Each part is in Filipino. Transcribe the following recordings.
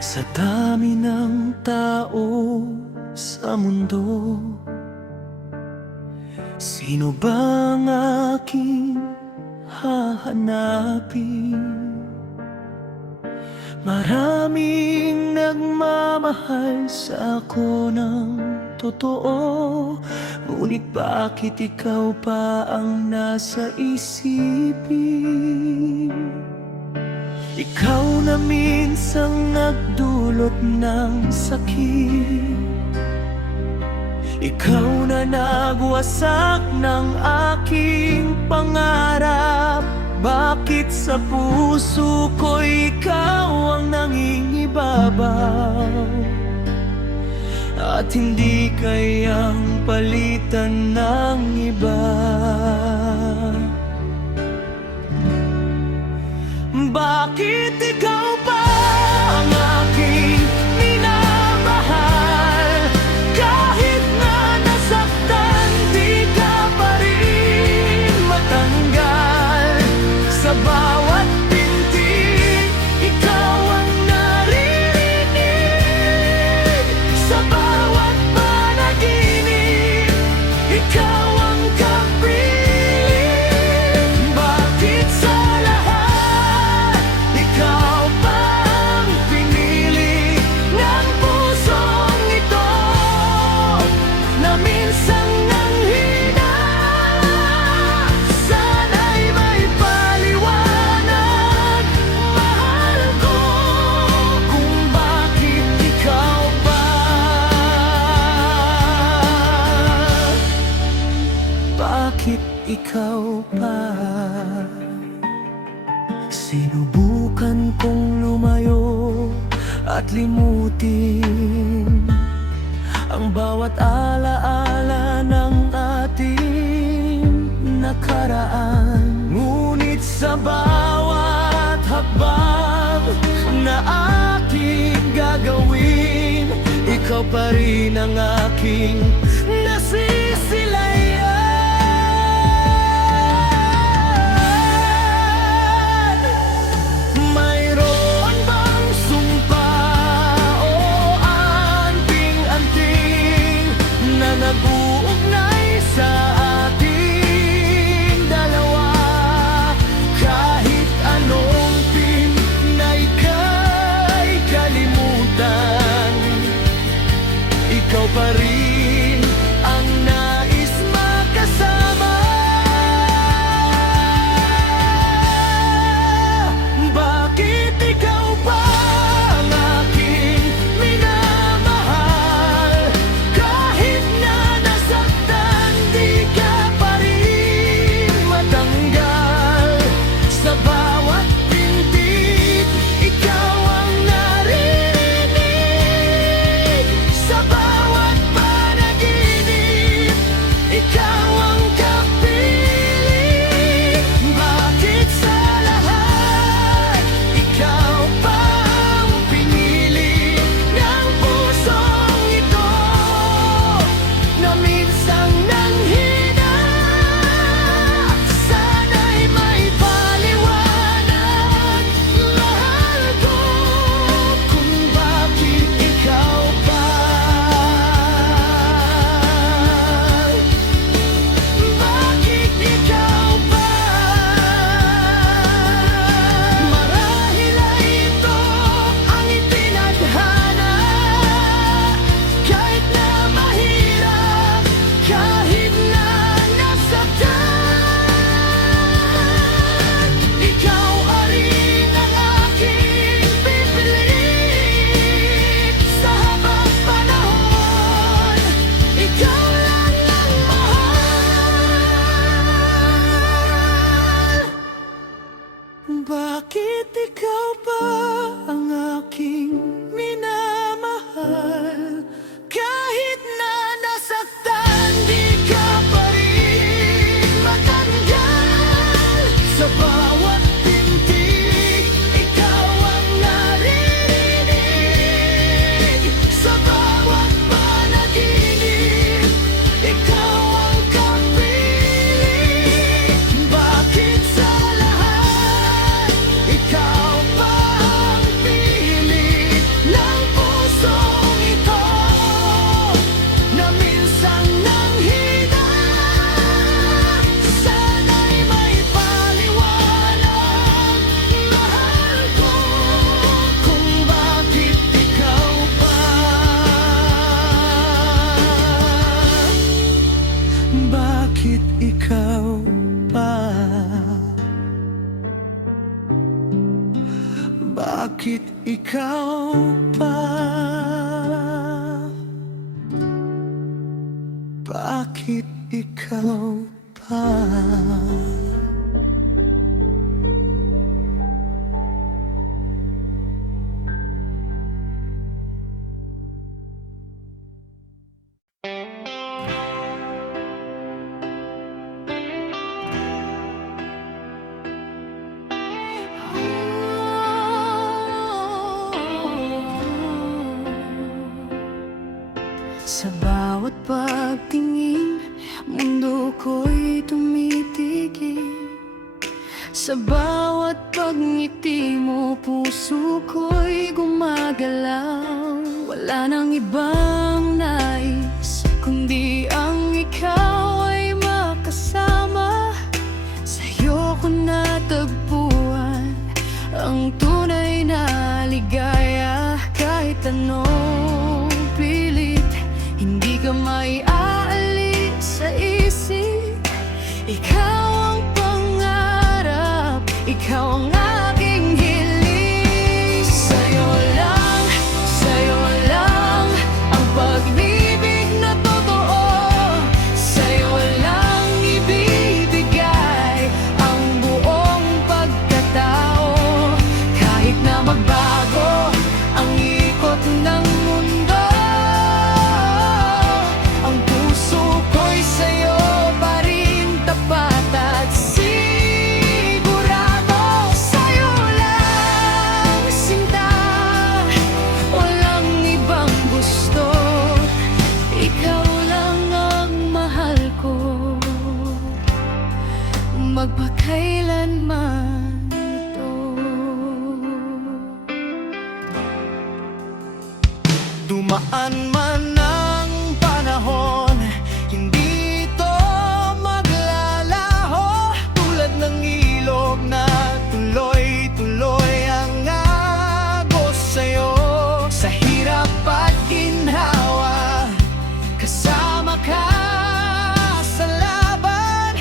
Sa dami ng tao sa mundo, sino bang aking hahanapin? Maraming nagmamahal sa ako ng totoo, ngunit bakit ikaw pa ang nasa isipin? Ikaw na minsang nagdulot ng sakit, ikaw na nagwasak ng aking pangarap. Bakit sa puso ko ikaw ang nangingibabaw, at hindi kayang palitan ng iba? Bakit ikaw pa ang aking minamahal? Kahit na nasaktan, di ka pa rin matanggal. Sa bawat pintig, ikaw ang naririnig. Sa bawat panaginip, ikaw ang kapiling. Bakit sa lahat, ikaw pa ang pinili ng pusong ito, na minsang nanghina? Sana'y may paliwanag, mahal ko, kung bakit ikaw pa. Bakit ikaw pa? Sinubukan kong lumayo at limutin ang bawat alaala ng ating nakaraan. Ngunit sa bawat hakbang na aking gagawin, ikaw pa rin ang aking nasisilayan. Mayroon bang sumpa o anting-anting na nag-uugnay sa ating dalawa? Kahit anong pinay kay kalimutan, ikaw pa rin ikaw pa? Bakit ikaw pa? Sa bawat pagtingin, mundo ko'y tumitigil. Sa bawat pagngiti mo, puso ko'y gumagalaw. Wala nang ibang nais, kundi ang ikaw ay makasama. Sa'yo ko natagpuan ang tunay na ligaya. Kahit anong pilit, hindi ka may aalis sa isip. Ikaw ang pangarap, ikaw ang aking hiling. Sa'yo lang ang pag-ibig na totoo. Sa'yo lang ibibigay ang buong pagkatao. Kahit na magbago ang ikot ng mundo, ang puso ko'y sa'yo pa rin tapat at sigurado. Sa'yo lang, sinta, walang ibang gusto. Ikaw lang ang mahal ko, magpakailanman ito. Dumaan man ang panahon, hindi ito maglalaho. Tulad ng ilog na tuloy-tuloy ang agos sa'yo. Sa hirap at ginhawa, kasama ka sa laban.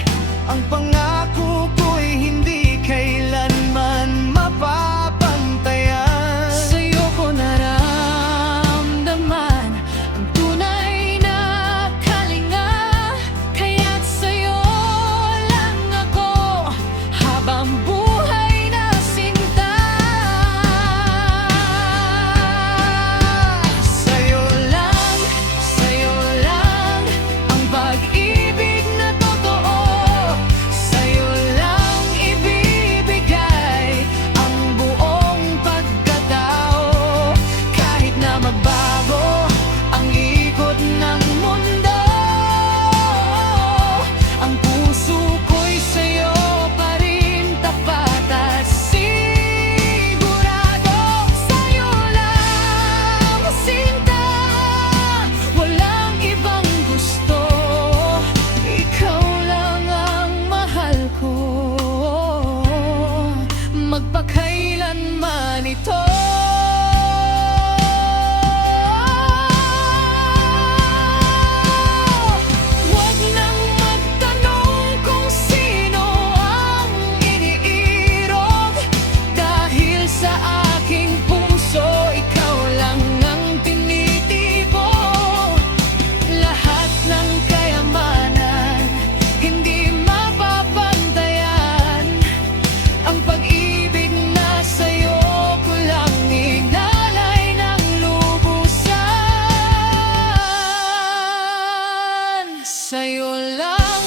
Ang pangako ko'y hindi kailanman mapapantayan. Sa'yo ko naramdaman ang tunay na kalinga. Kaya't sa'yo lang ako habang buhay na sinta. Sa'yo lang ang pag-ibig na totoo. Sa'yo lang ibibigay ang buong pagkatao. Kahit na magbago ang ikot ng mundo, ang puso ko'y sa'yo pa rin tapat at sigurado. Sa'yo lang, sinta, walang ibang gusto. Ikaw lang ang mahal ko, magpakailanman ito. Huwag nang magtanong kung sino ang iniirog, dahil sa aking puso ikaw lang ang tinitibo. Lahat ng kayamanan hindi mapapantayan. Ang pag-ibig na sa'yo ko lang ignalay ng lubusan. Sa'yo lang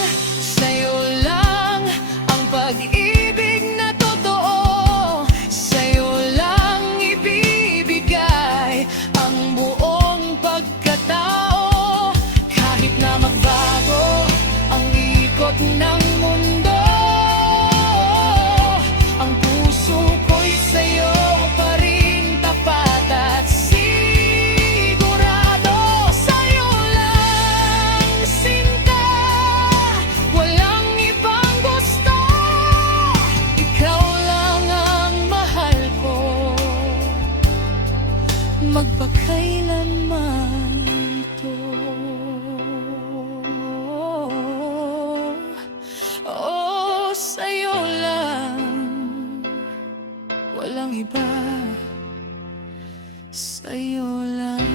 ang pag-ibig na totoo. Sa'yo lang ibibigay ang buong pagkatao. Kahit na magbago ang ikot ng mundo, ang puso ko'y sa'yo pa rin tapat at sigurado. Sa'yo lang, sinta, walang ibang gusto. Ikaw lang ang mahal ko, magpakailanman ito. Oh, sa'yo lang, walang iba. sa'yo lang.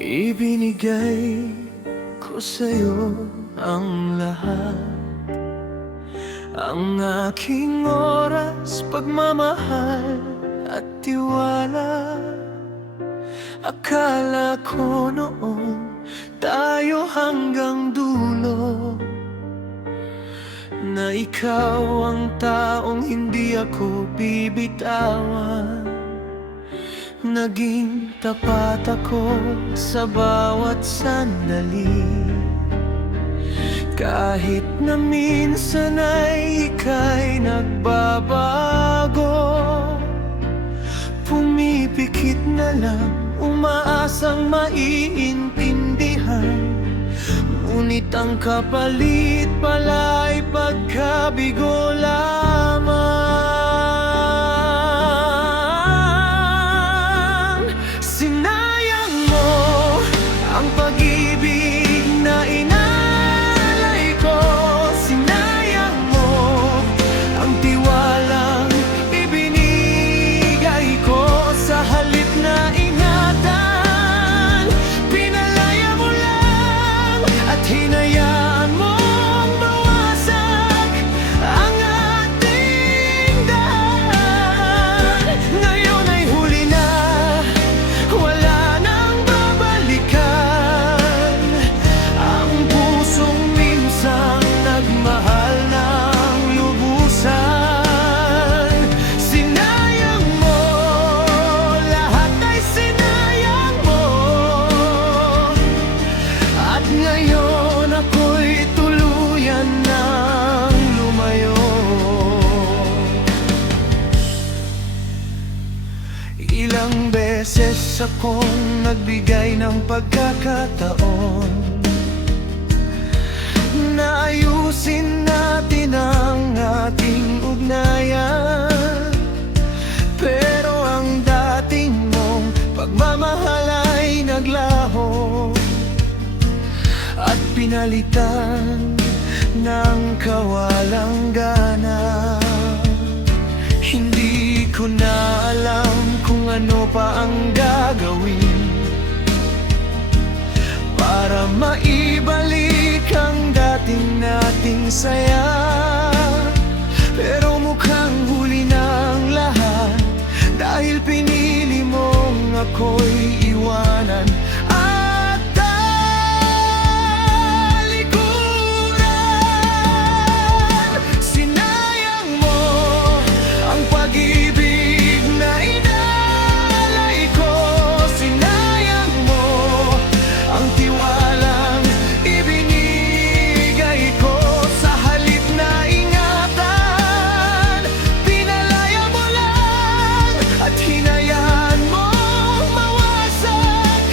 Ibinigay ko sa'yo ang lahat, ang aking oras, pagmamahal at tiwala. Akala ko noon tayo hanggang dulo, na ikaw ang taong hindi ako bibitawan. Naging tapat ako sa bawat sandali, kahit na minsan ay ika'y nagbabago. Pumipikit na lang, umaasang maiintindihan, ngunit ang kapalit pala'y pagkabigo lamang. Sinayang mo ang pag-ibig na inalay ko, sinayang mo ang tiwalang ibinigay ko. Sa halip na ingatan, pinalaya mo lang at hinayaan mong mawasak ang ating daan. Ngayon ay huli na, wala nang babalikan. Ang pusong minsang nagmahal ng lubusan. Sinayang mo, lahat ay sinayang mo. At ngayon ako'y tuluyan ng lumayo. Ilang beses akong nagbigay ng pagkakataon na ayusin natin ang ating ugnayan, pero ang dating mong pagmamahal ay naglaho at pinalitan ng kawalang gana. Hindi ko na alam kung ano pa ang gagawin para maibalik ang dating nating saya, pero mukhang huli na ang lahat dahil pinili mong ako'y iwanan at talikuran. Sinayang mo ang pag-ibig na inalay ko, sinayang mo ang tiwalang ibinigay ko. Sa halip na ingatan, pinalaya mo lang at hinayaan mong mawasak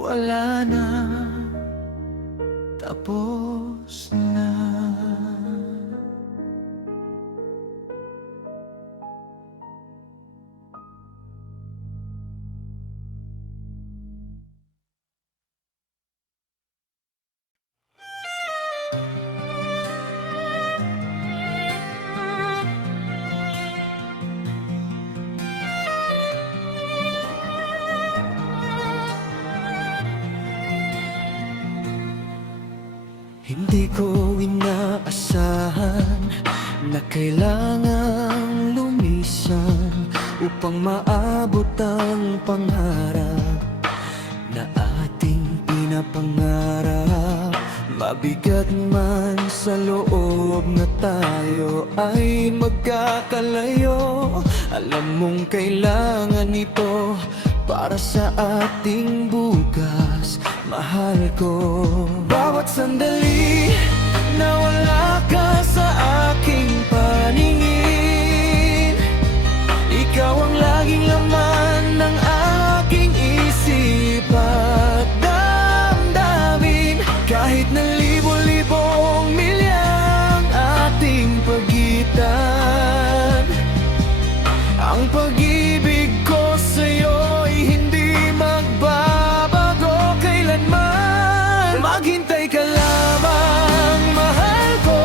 wala na, tapos na. Hindi ko inaasahan na kailangang lumisan upang maabot ang pangarap na ating pinapangarap. Mabigat man sa loob na tayo ay magkakalayo, alam mong kailangan ito para sa ating bukas, mahal ko. Bawat sandali na wala ka sa aking paningin, ikaw ang laging laman ng aking isip at damdamin. Kahit na libo-libong milyang ating pagitan, ang pag-ibig ko sa'yo'y hindi magbabago kailanman. Maghintay ka lamang, mahal ko,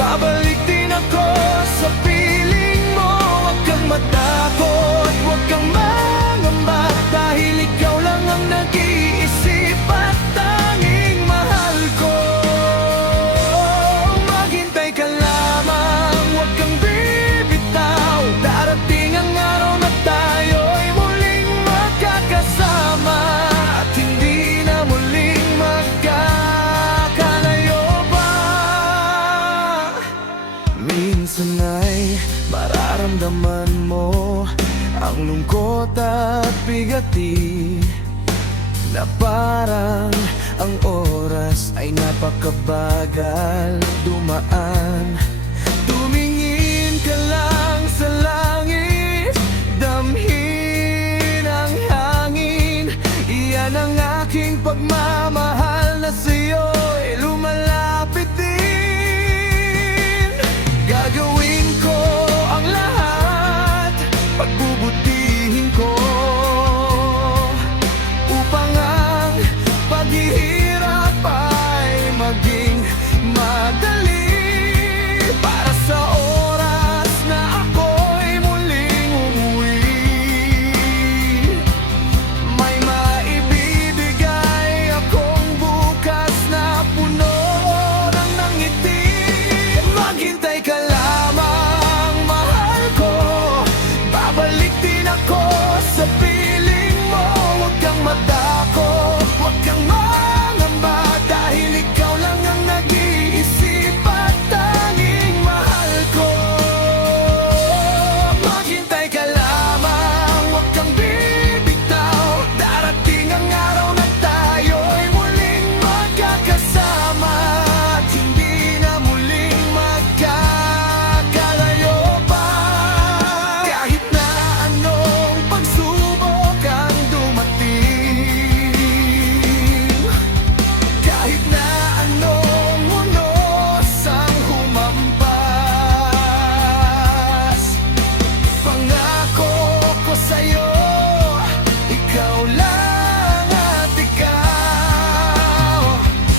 babalik din ako sa piling mo. Huwag kang matakot, huwag kang mangamba, dahil ikaw lang ang nag-iisip at tanging mahal ko. Maghintay ka lamang, huwag kang bibitaw, darating ang araw na tayo'y muling magkakasama at hindi na muling magkakalayo pa. Minsan ay mararamdaman mo ang lungkot at bigati, na parang ang oras ay napakabagal dumaan. Tumingin ka lang sa langit, damhin ang hangin, iyan ang aking pagmamahal na sa'yo'y lumalapit din. Gagawin ko ang lahat, pagbubutihin ko upang ang paghihirap ay maging madali. Para sa oras na ako'y muling umuwi, may maibibigay akong bukas na puno ng ngiti. Maghintay ka lamang, mahal ko, babalik din ako sa piling mo. Huwag kang matakot, huwag kang mangamba, dahil ikaw lang ang nag-iisip at tanging mahal ko. Maghintay ka lamang, huwag kang bibitaw, darating ang araw na tayo'y muling magkakasama at hindi na muling magkakalayo pa. Kahit na anong pagsubok ang dumating, kahit na anong unos ang humampas, pangako ko sa'yo, ikaw lang at ikaw,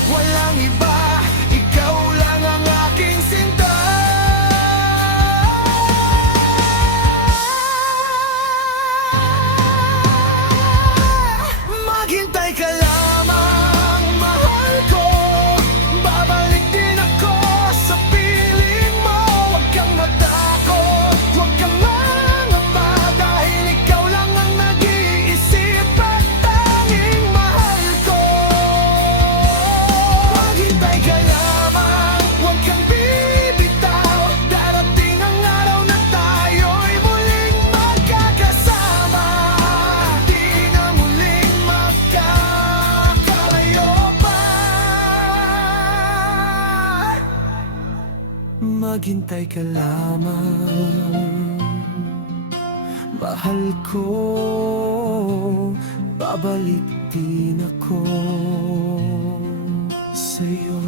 walang iba, ikaw lang ang aking sinta. Maghintay ka lamang, mahal ko, babalik din ako sa piling mo. Huwag kang matakot, huwag kang mangamba, dahil ikaw lang ang nag-iisip at tanging mahal ko. Maghintay ka lamang, huwag kang bibitaw, darating ang araw na tayo'y muling magkakasama, di na muling magkakalayo pa. Maghintay ka lamang, mahal ko, babalik din ako sa'yo.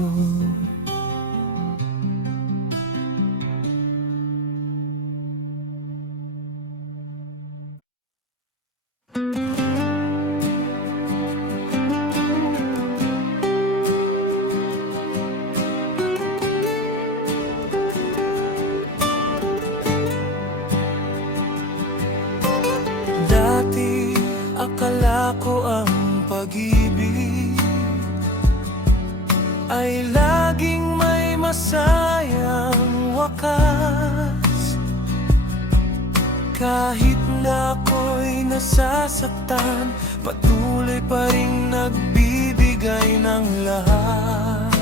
Dati akala ko ang pag-ibig ay laging may masayang wakas. Kahit na ako'y nasasaktan, patuloy pa rin nagbibigay ng lahat.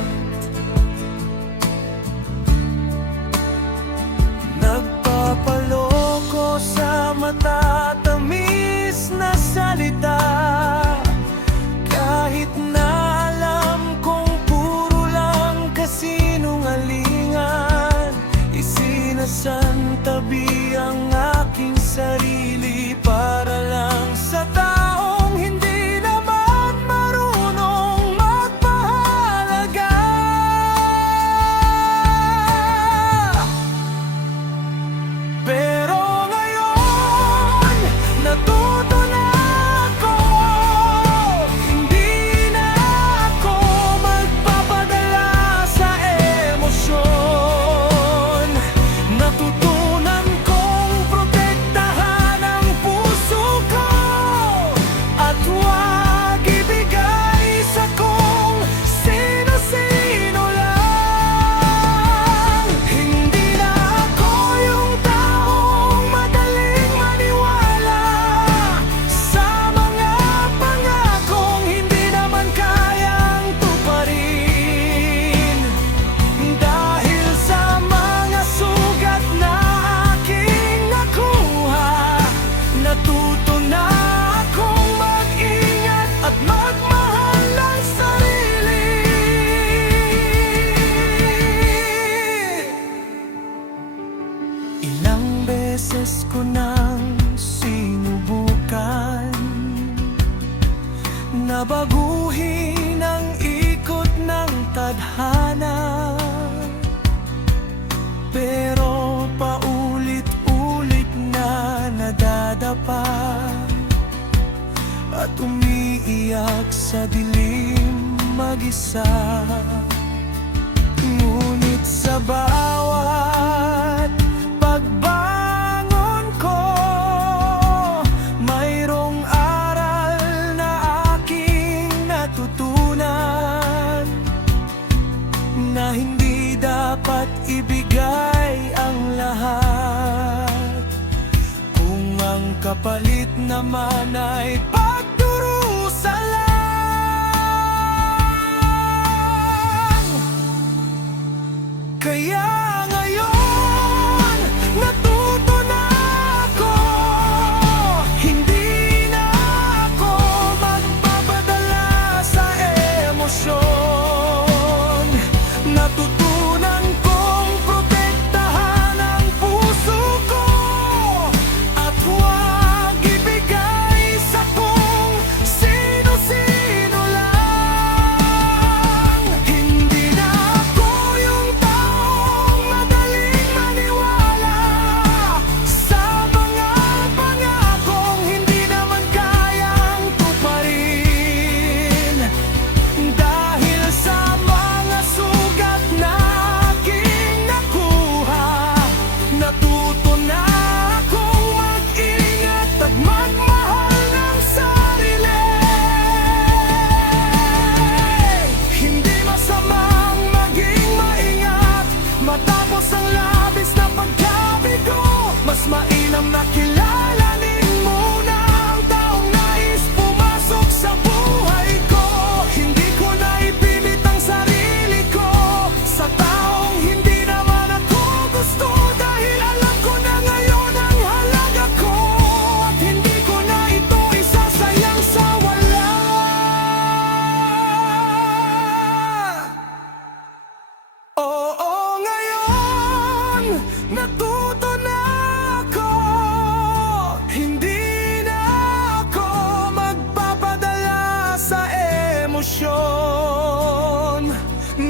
Nagpapaloko sa matatamis na salita, kahit na alam kong puro lang kasinungalingan. Isinasantabi ang aking sarili para lang sa taong hindi naman marunong magpahalaga. Pero ngayon, natuto na ako, hindi na ako magpapadala sa emosyon. Natutunan kong protektahan ang puso ko at huwag ibigay sa kung sino-sino lang. Hindi na ako yung taong madaling maniwala sa mga pangakong hindi naman kayang tuparin. Dahil sa mga sugat na aking nakuha, natuto na akong mag-ingat at magmahal ng sarili. Ilang beses ko nang sinubukan na baguhin ang ikot ng tadhana, pero paulit-ulit na nadadapa at umiiyak sa dilim mag-isa. Ngunit sa bawat pagbangon ko, mayroong aral na aking natutunan, na hindi dapat ibigay ang lahat kung ang kapalit naman ay pagdurusa lang. Kaya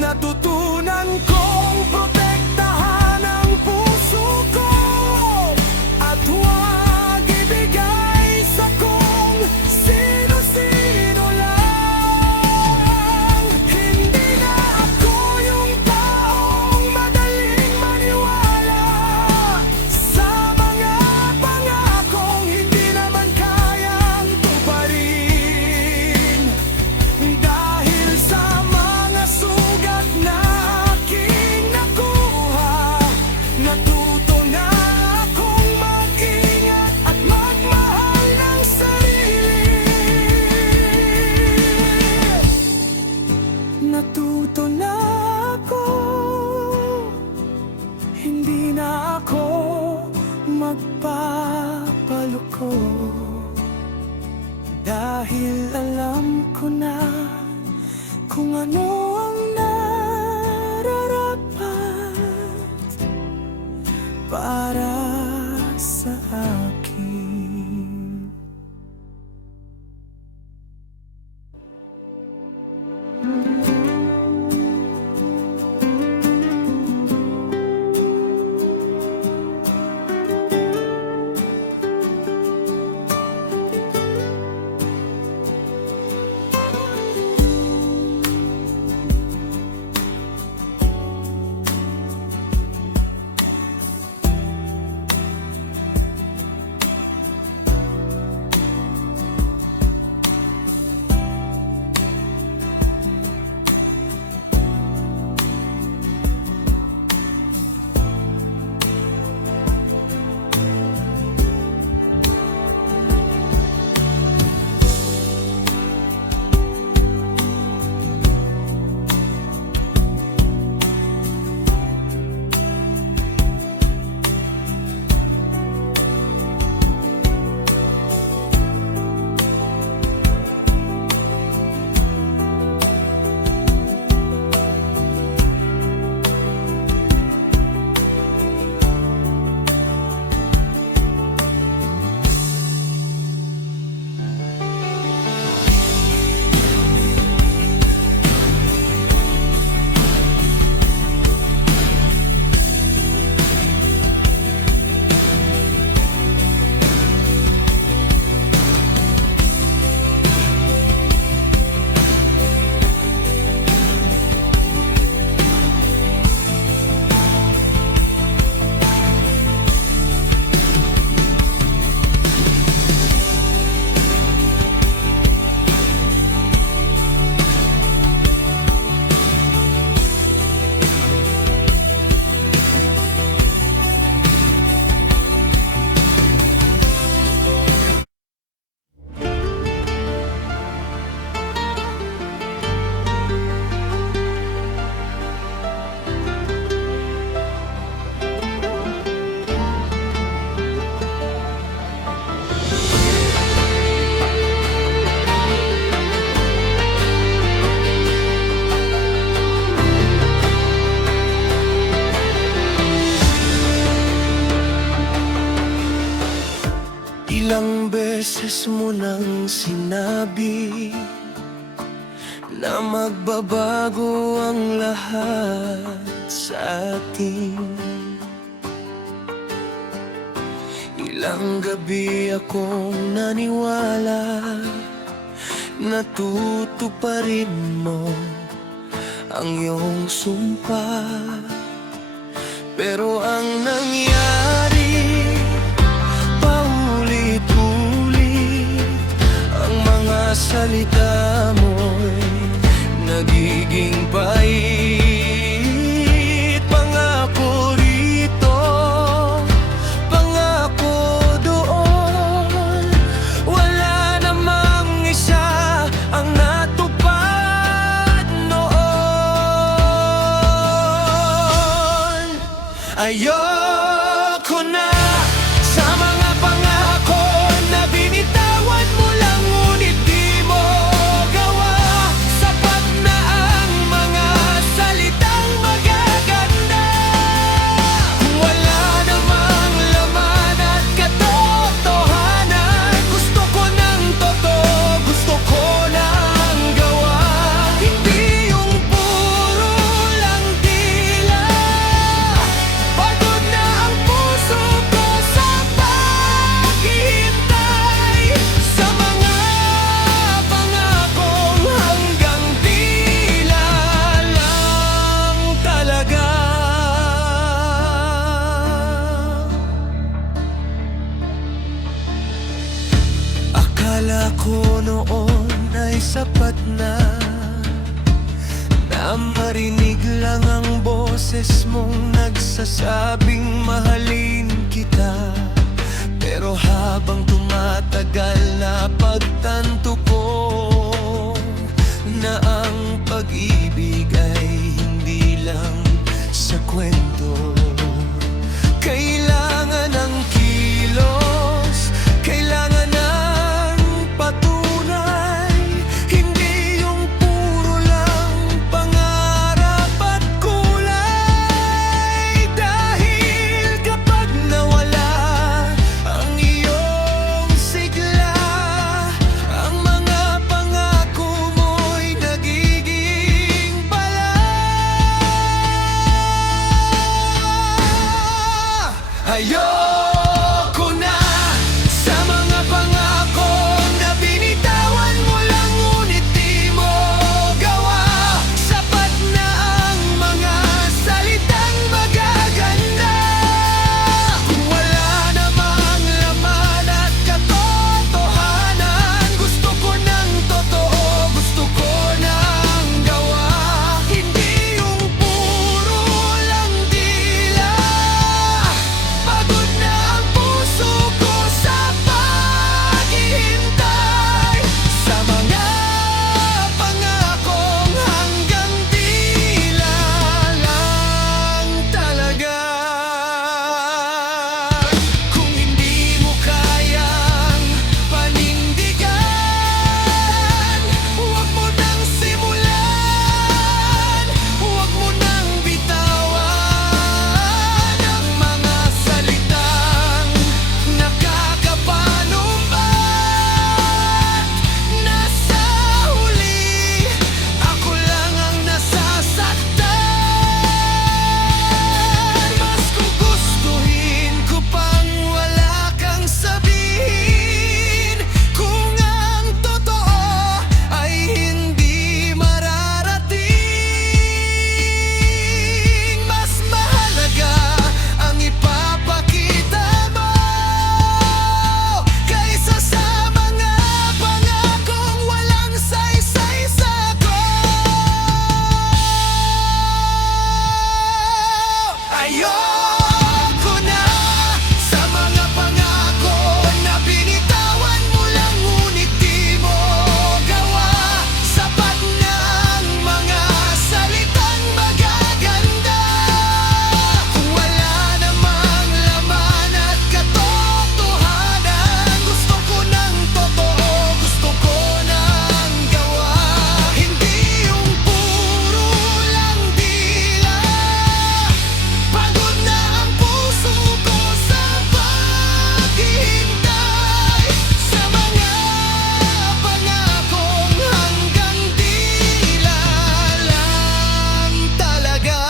Natutunan kong protektahan ang puso ko at huwag ibigay sa kung sino-sino lang. Hindi na ako yung taong madaling maniwala sa mga pangakong hindi naman kayang tuparin. Dahil sa mga sugat na aking nakuha, natuto na akong mag-ingat at magmahal ng sarili. Natuto na ako, hindi na ako magpapaloko. Dahil alam ko na kung ano ang nararapat para sa akin. Ilang beses mo nang sinabi na magbabago ang lahat sa atin. Ilang gabi akong naniwala na tutuparin mo ang iyong sumpa. Pero ang nangyari, paulit-ulit ang mga salita mo'y nagiging pait. Pangako rito, pangako doon, wala namang isa ang natupad noon. Ayoko na sa mga pangako na binitawan mo lang ngunit di mo gawa. Sapat na ang mga salitang magaganda, wala namang laman at katotohanan. Gusto ko ng totoo, gusto ko ng gawa, hindi yung puro nagsasabing mahalin kita, pero habang tumatagal na pagtanto ko na ang pag-ibig ay hindi lang sa kwento. Kailangan ng kilos, kailangan ng patunay, hindi yung puro lang pangarap at kulay. Dahil kapag nawala ang iyong sigla, ang mga pangako mo'y nagiging bala. Ayoko na sa mga pangako na binitawan mo lang ngunit di mo gawa. Sapat na ang mga salitang magaganda, wala namang laman at katotohanan. Gusto ko ng totoo, gusto ko ng gawa, hindi yung puro lang dila. Pagod na ang puso ko sa paghihintay sa mga pangakong hanggang tila lang talaga. Kung hindi mo kayang panindigan, huwag mo nang simulan, huwag mo nang bitawan ang mga salitang nakakapanumbat. Nasa huli, ako lang ang nasasaktan. Mas gugustuhin ko pang wala kang sabihin, kung ang totoo ay hindi mararating. Mas mahalaga ang ipapakita mo kaysa sa mga pangakong walang saysay sa'ko. Ayoko na sa mga pangako na binitawan mo lang ngunit di mo gawa. Sapat na ang mga salitang magaganda, wala namang laman at katotohanan. Gusto ko ng totoo, gusto ko ng gawa, hindi yung puro lang dila. Pagod na ang puso ko sa paghihintay sa mga pangakong hanggang tila lang talaga.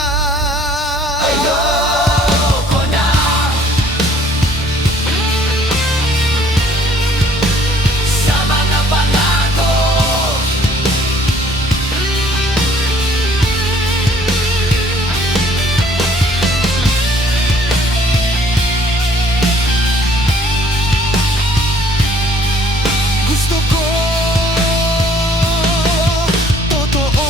Ayoko na sa mga pangako. Gusto ko totoo.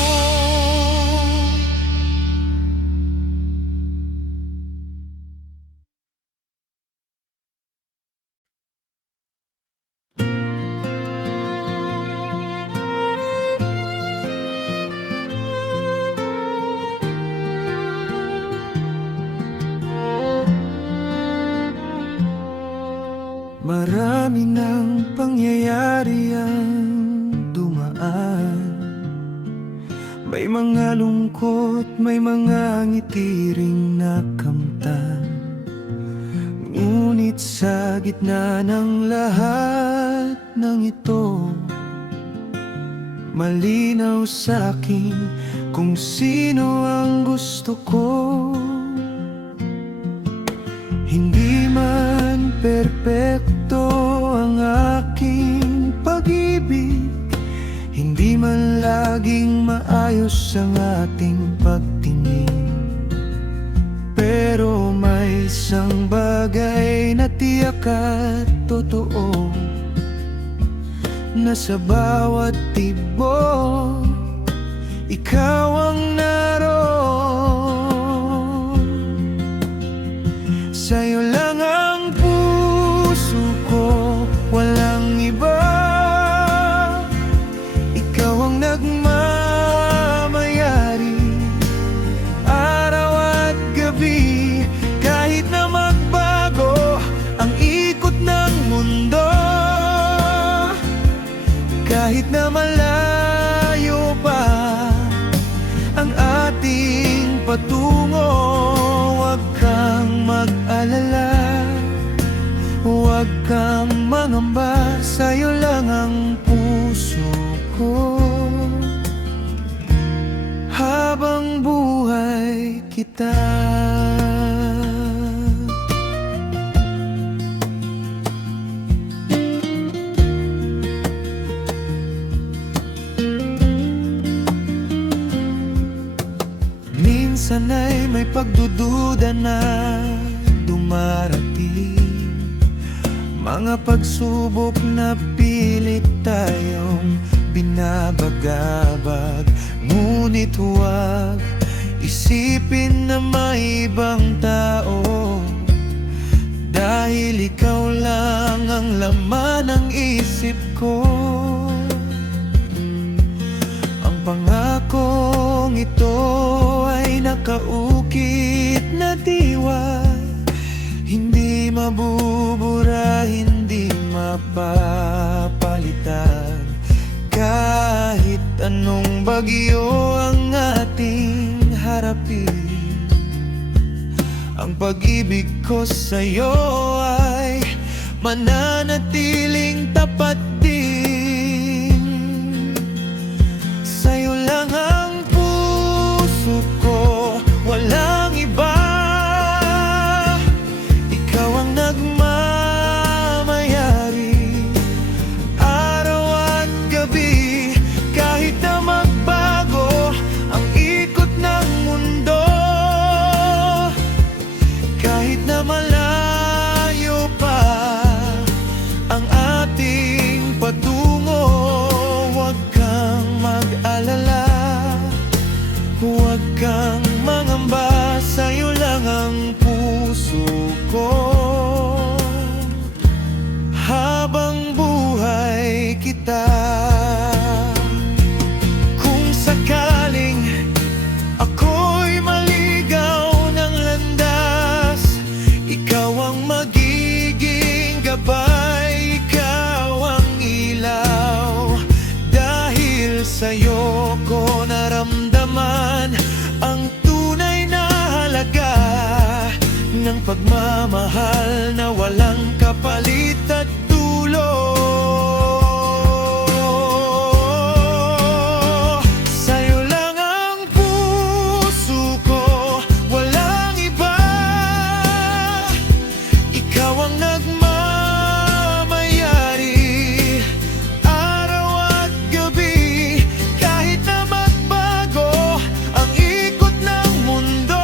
Marami ng pangyayari ang dumaan, may mga lungkot, may mga ngiti ring nakamtan. Ngunit sa gitna ng lahat ng ito, malinaw sa'kin kung sino ang gusto ko. Hindi man perpekto ang aking pag-ibig, hindi man laging maayos ang ating pagtingin, pero may isang bagay na tiyak at totoo, na sa bawat tibok ikaw ang naroon. nagmamayari, araw at gabi. Kahit na magbago ang ikot ng mundo, kahit na malayo pa ang ating patungo, huwag kang mag-alala, huwag kang mangamba, sa'yo lang ang puso ko habang buhay kita. Minsan ay may pagdududa na dumarating, mga pagsubok na pilit tayong binabagabag. Ngunit huwag isipin na may ibang tao, dahil ikaw lang ang laman ng isip ko. Ang pangakong ito ay nakaukit na diwa, hindi mabubura, hindi mapapalitan. Kahit anong bagyo ang ating harapin, ang pag-ibig ko sa'yo ay mananatiling tapat din. Sa'yo lang ang puso ko, walang iba. Ikaw ang nagmamayari, araw at gabi. Kahit na magbago ang ikot ng mundo, kahit na malayo pa ang ating patungo, huwag kang mag-alala, huwag kang mangamba, sa'yo lang ang puso ko habang buhay kita. Kung sakaling ako'y maligaw ng landas, ikaw ang magiging gabay, ikaw ang ilaw. Dahil sa'yo ko naramdaman ang tunay na halaga ng pagmamahal na walang kapalit at dulo. Sa'yo lang ang puso ko, walang iba. Ikaw ang nagmamayari, araw at gabi. Kahit na magbago ang ikot ng mundo,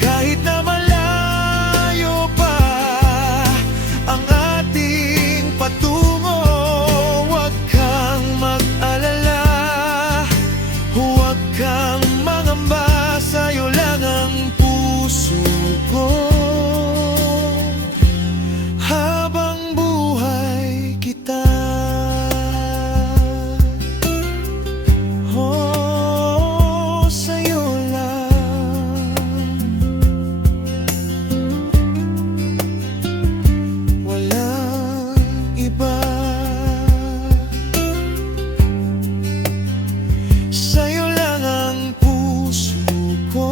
kahit na malayo pa ang ating patungo, huwag kang mag-alala, huwag kang mangamba, sa'yo lang ang puso ko habang buhay kita. Oh, sa'yo lang, walang iba. Sa'yo lang ang puso ko.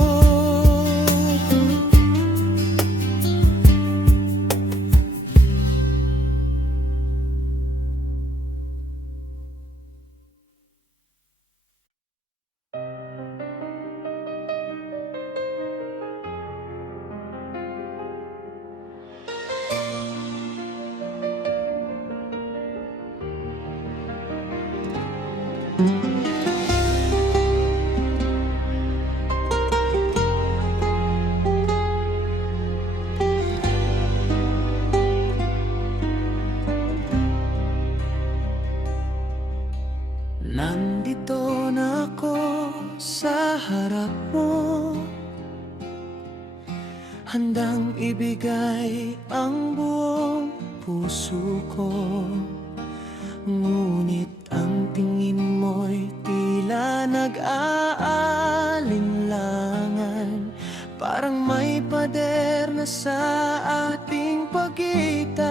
Nandito na ako sa harap mo, handang ibigay ang buong puso ko. Ngunit sa ating pagitan.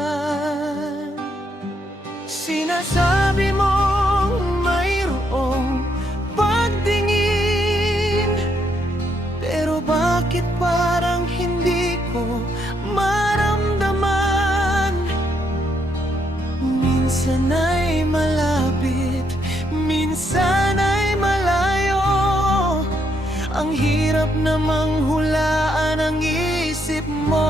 Sinasabi mong mayroong pagtingin, pero bakit parang hindi ko maramdaman? Minsan ay malapit, minsan ay malayo. Ang hirap namang hulaan ang isip mo.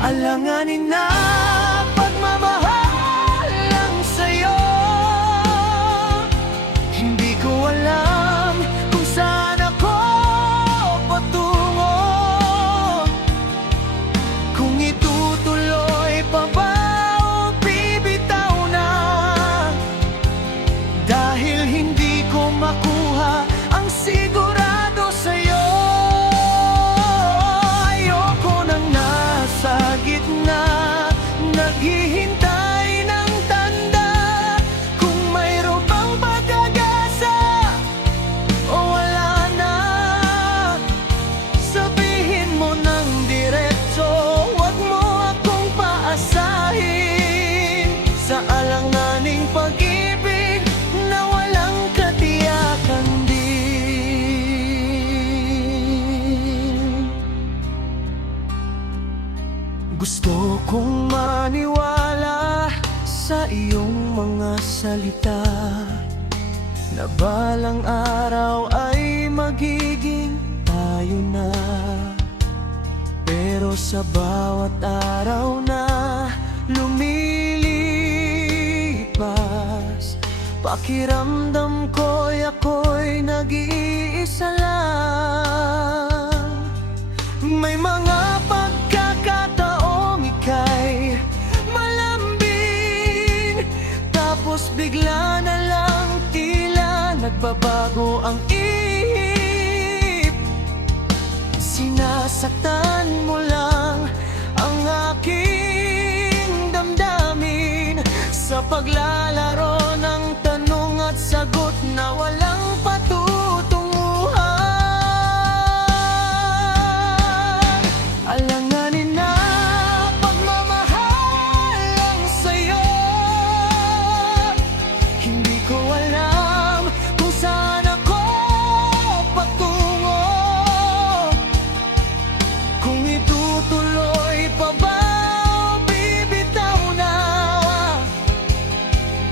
Alanganin na pagmamahal lang sa'yo. Hindi ko alam kung saan ako patungo, kung itutuloy pa ba o bibitaw na. Dahil hindi ko makuha ang sigurado sa'yo. Ayoko nang nasa gitna, naghihintay ng tanda. Kung mayroon bang pag-asa o wala na, sabihin mo ng diretso. Huwag mo akong paasahin sa alanganing pag-ibig na walang katiyakan din. Gusto kong maniwala sa iyong mga salita, na balang araw ay magiging tayo na. Pero sa bawat araw na lumilipas, pakiramdam ko'y ako'y nag-iisa lang. May mga pagkakataong ika'y malambing, tapos bigla na lang tila nagbabago ang ihip. Sinasaktan mo lang ang aking damdamin sa paglalaro ng tanong at sagot na walang patutunguhan. Alanganin na pagmamahal lang sa'yo. Hindi ko alam kung saan ako patungo, kung itutuloy pa ba o bibitaw na.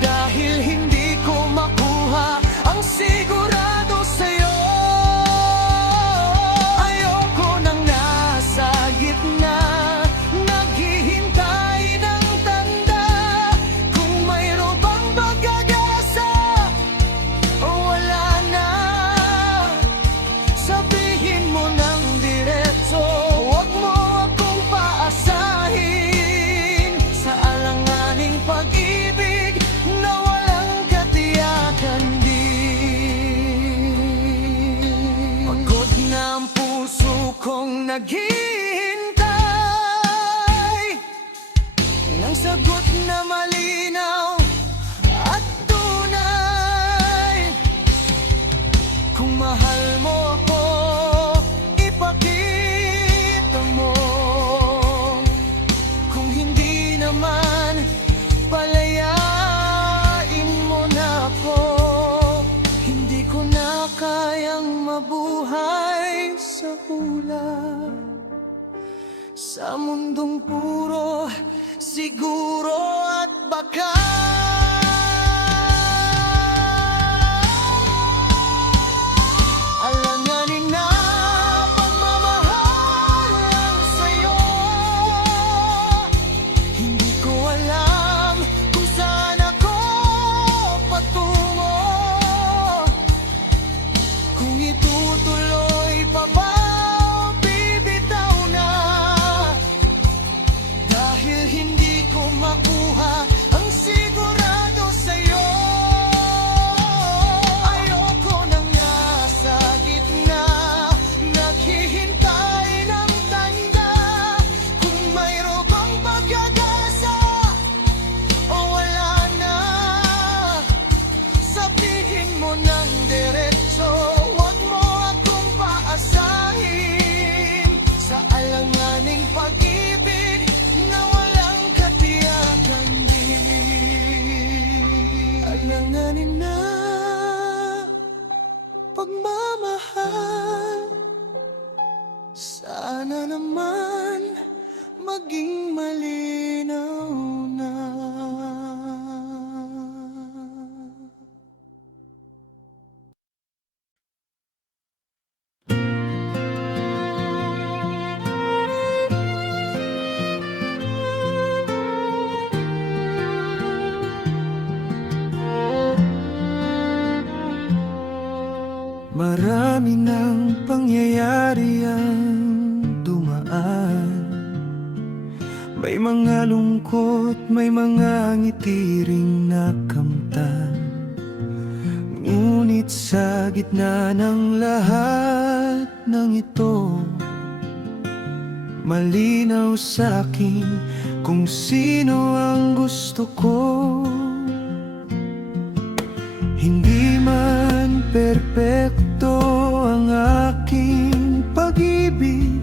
Dahil hindi ko makuha ang sigurado sa'yo. Ayoko nang nasa gitna, naghihintay ng tanda. Kung mayroon bang pag-asa o wala na, sabihin mo ng diretso. Huwag mo akong paasahin sa alanganing pag-ibig na walang katiyakan din. Pagod na ang puso kong naghihintay ng sagot na malinaw at tunay. Kung mahal mo ako, ipakita mo. Kung hindi naman, palayain mo na ako. Hindi ko na kayang mabuhay sa hula, sa mundong puro siguro at baka. Alanganin na pagmamahal lang sa'yo. Hindi ko alam kung saan ako patungo, kung itutuloy pa ba o bibitaw na. Dahil hindi ko makuha ang sigurado sa'yo. Ayoko nang nasa gitna, naghihintay ng tanda. Kung mayroon bang pag-asa o wala na, sabihin mo ng diretso. Huwag mo malinaw na. Marami ng pangyayari ang dumaan. May mga lungkot, may mga ngiti ring nakamtan. Ngunit sa gitna ng lahat ng ito, malinaw sa akin kung sino ang gusto ko. Hindi man perpekto ang aking pag-ibig,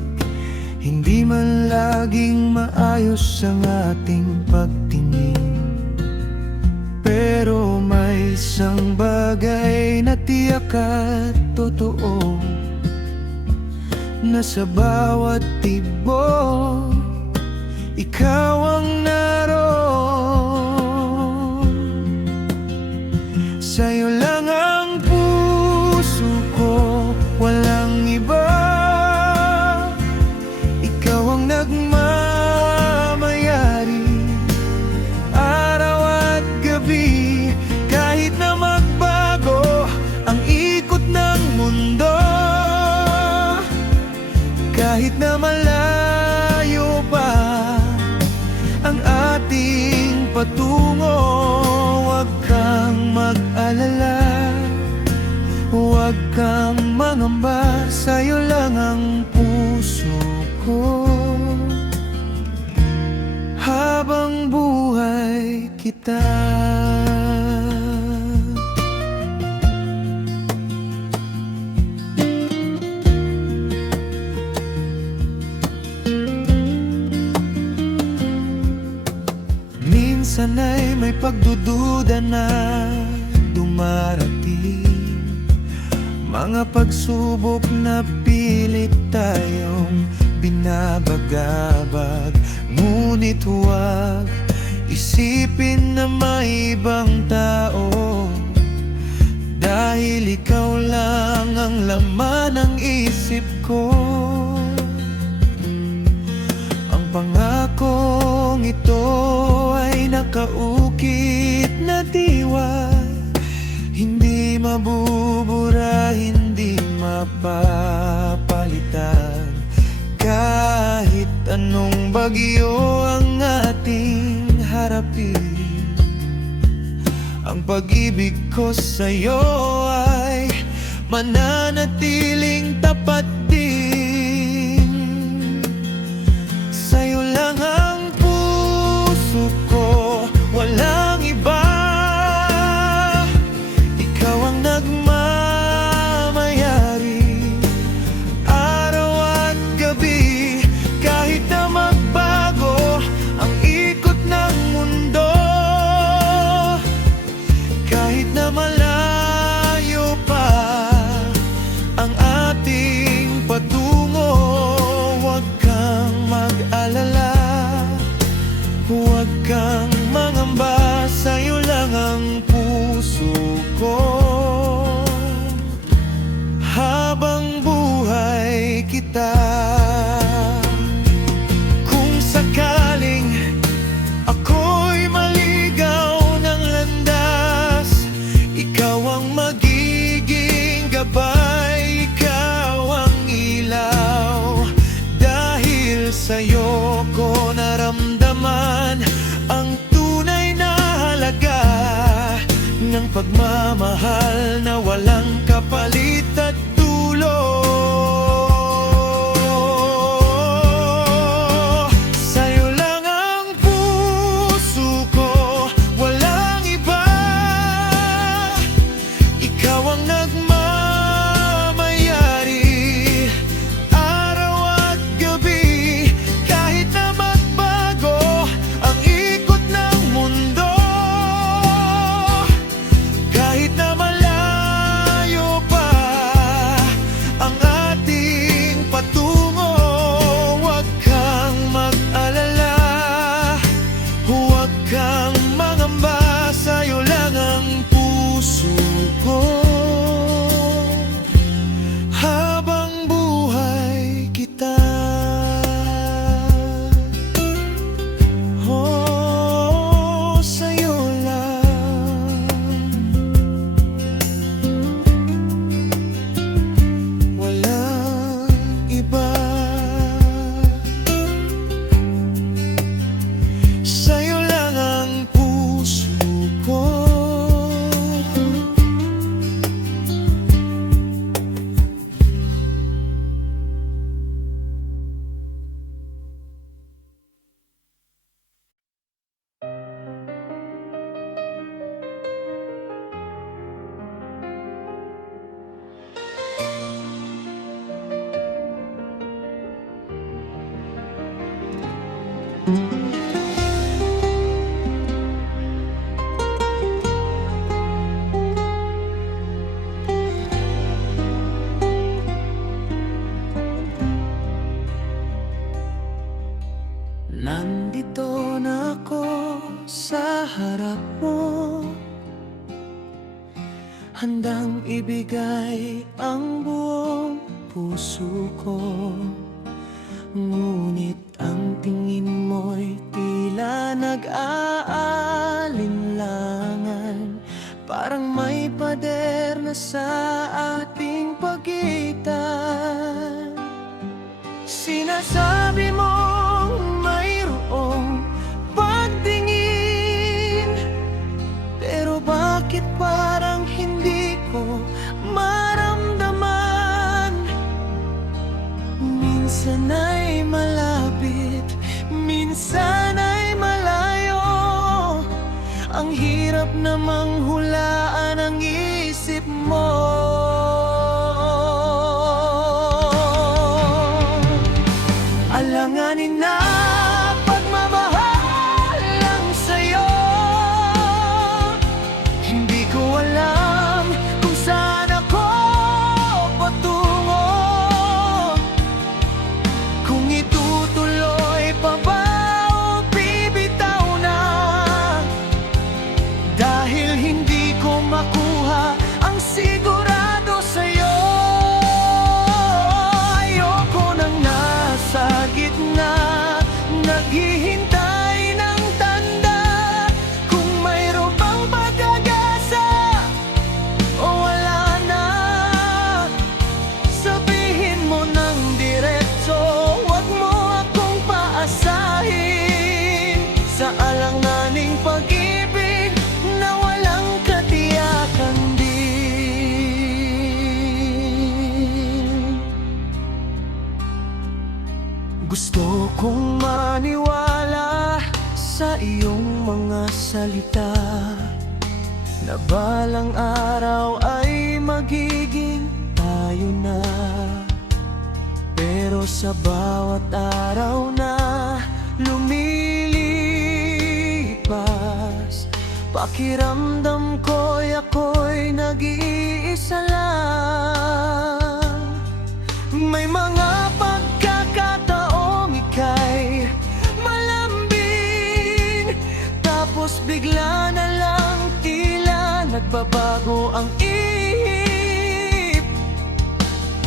hindi man laging maayos ang ating pagtingin. Pero may isang bagay na tiyak at totoo, na sa bawat tibok, ikaw ang naroon. Sa'yo lang ang puso ko, walang iba. Ikaw ang nagmamayari, araw at gabi. Kahit na magbago ang ikot ng mundo, kahit na malayo pa ang ating patungo, huwag kang mag-alala, huwag kang mangamba. Sa'yo lang ang puso ko, habang buhay kita. Minsan ay may pagdududa na dumarating, mga pagsubok na pilit tayong binabagabag. Ngunit huwag isipin na may ibang tao, dahil ikaw lang ang laman ng isip ko. Ang pangakong ito ay nakaukit na diwa, hindi mabubura, hindi mapapalitan. Kahit anong bagyo ang ating harapin, ang pag-ibig ko sa'yo ay mananatiling tapat din. Sa'yo lang ang puso ko, walang iba. Ikaw ang nagmamayari, araw at gabi. Kahit na magbago ang ikot ng mundo, kahit na malayo pa ang ating patungo, huwag kang mag-alala, huwag kang mangamba. Sa'yo lang ang puso ko, habang buhay kita. Kung sakaling ako'y maligaw ng landas, ikaw ang magiging gabay, ikaw ang ilaw. Dahil sa'yo ko naramdaman ang tunay na halaga ng pagmamahal na walang kapalit at dulo. Sa'yo lang ang puso ko, walang iba. Ikaw ang nagmamayari, araw at gabi. Kahit na magbago ang ikot ng mundo, kahit na malayo pa Naroon ako sa harap mo, handang ibigay ang buong puso ko. Ngunit ang tingin mo'y tila nag-aalinlangan, parang may pader na sa ating pagitan. Sinasabi mong mayroong pagtingin, pero bakit parang hindi ko maramdaman? Minsan ay malapit, minsan ay malayo. Ang hirap namang hulaan ang isip mo. Alanganin na pagmamahal lang sa'yo. Hindi ko alam kung saan ako patungo, kung itutuloy pa ba o bibitaw na, dahil hindi ko makuha ang sigurado sa'yo. Ayoko nang nasa gitna, naghihintay ng tanda, kung mayroon bang pag-asa o wala na. Sabihin mo ng diretso, wag mo akong paasahin sa alanganing pag-ibig na walang katiyakan din. Gusto kong maniwala sa iyong mga salita, na balang araw ay magiging tayo na. Pero sa bawat araw na lumilipas, pakiramdam ko'y ako'y nag-iisa lang. May mga pagkakataong ika'y malambing, tapos bigla na lang tila nagbabago ang ihip.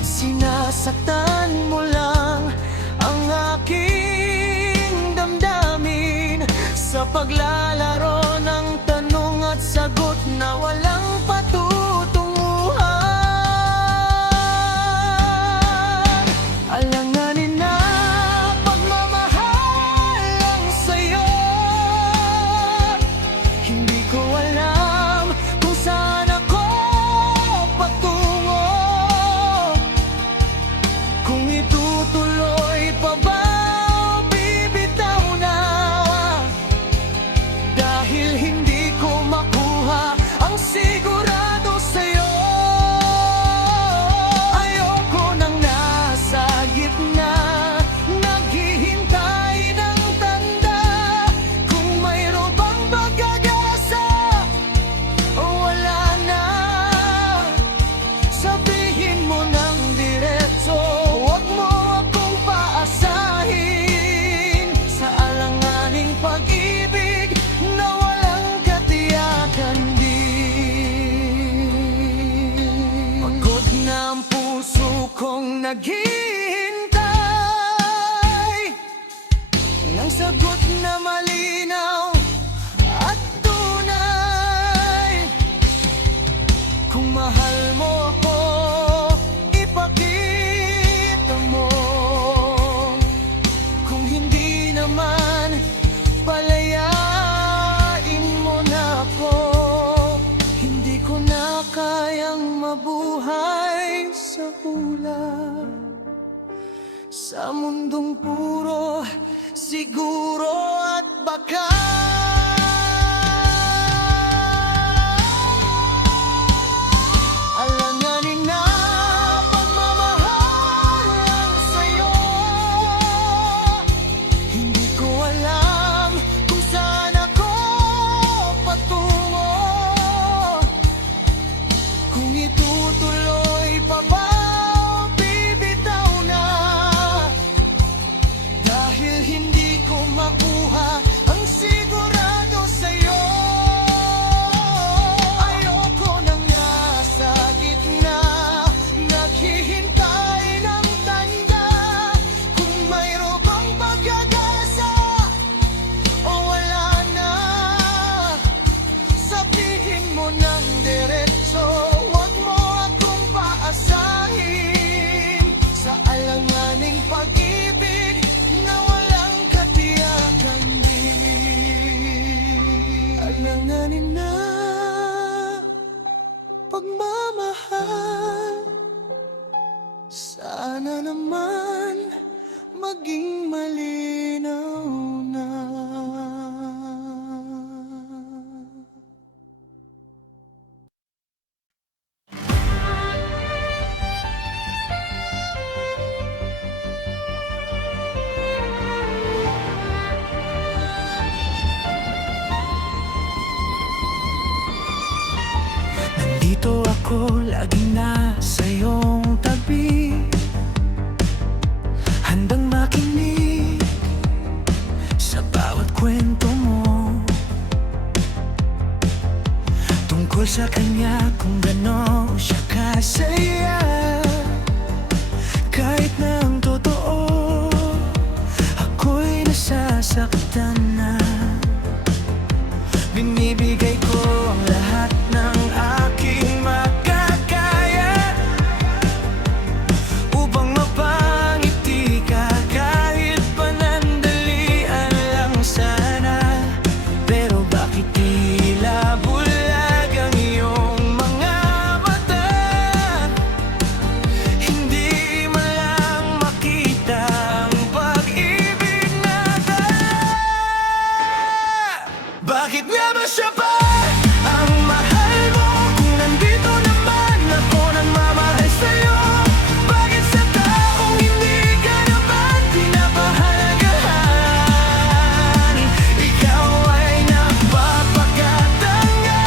Sinasaktan mo lang ang aking damdamin sa paglalaro ng tanong at sagot na walang patutunguhan. Alanganin na pagmamahal lang sa'yo. Hindi ko alam kung saan ako patungo, kung itutuloy pa ba o bibitaw na, dahil hindi ko makuha ang sigurado sa'yo. Ayoko nang nasa gitna, naghihintay ng tanda, kung mayroon bang pag-asa o wala na. Sabihin mo ng diretso, wag mo akong paasahin sa alanganing pag-ibig na walang katiyakan din. Pagod na ang puso kong naghihintay ng sagot na malinaw at tunay. Kung mahal mo ako, ipakita mo. Kung hindi naman, palayain mo na ako. Hindi ko na kayang mabuhay sa hula, sa mundong puro siguro at baka. Alanganin na pagmamahal lang sa'yo. Hindi ko alam kung saan ako patungo, kung itutuloy pa ba o bibitaw na, dahil hindi ko makuha Alanganin na pagmamahal, sana naman maging malinaw na. Nandito ako, laging nasa iyong tabi, handang makinig sa bawat kwento mo tungkol sa kanya, kung gano'n siya kasaya. Kahit na ang totoo, ako'y nasasaktan na. Binibigay ko ang lahat ng aking makakaya upang mapangiti ka, kahit panandalian lang sana. Pero bakit tila bulag ang iyong mga mata? Hindi man lang makita ang pag-ibig na dala. Bakit nga ba siya pa ang mahal mo, kung nandito naman ako nagmamahal sa'yo? Bakit sa taong hindi ka naman pinapahalagahan? Ikaw ay nagpapakatanga,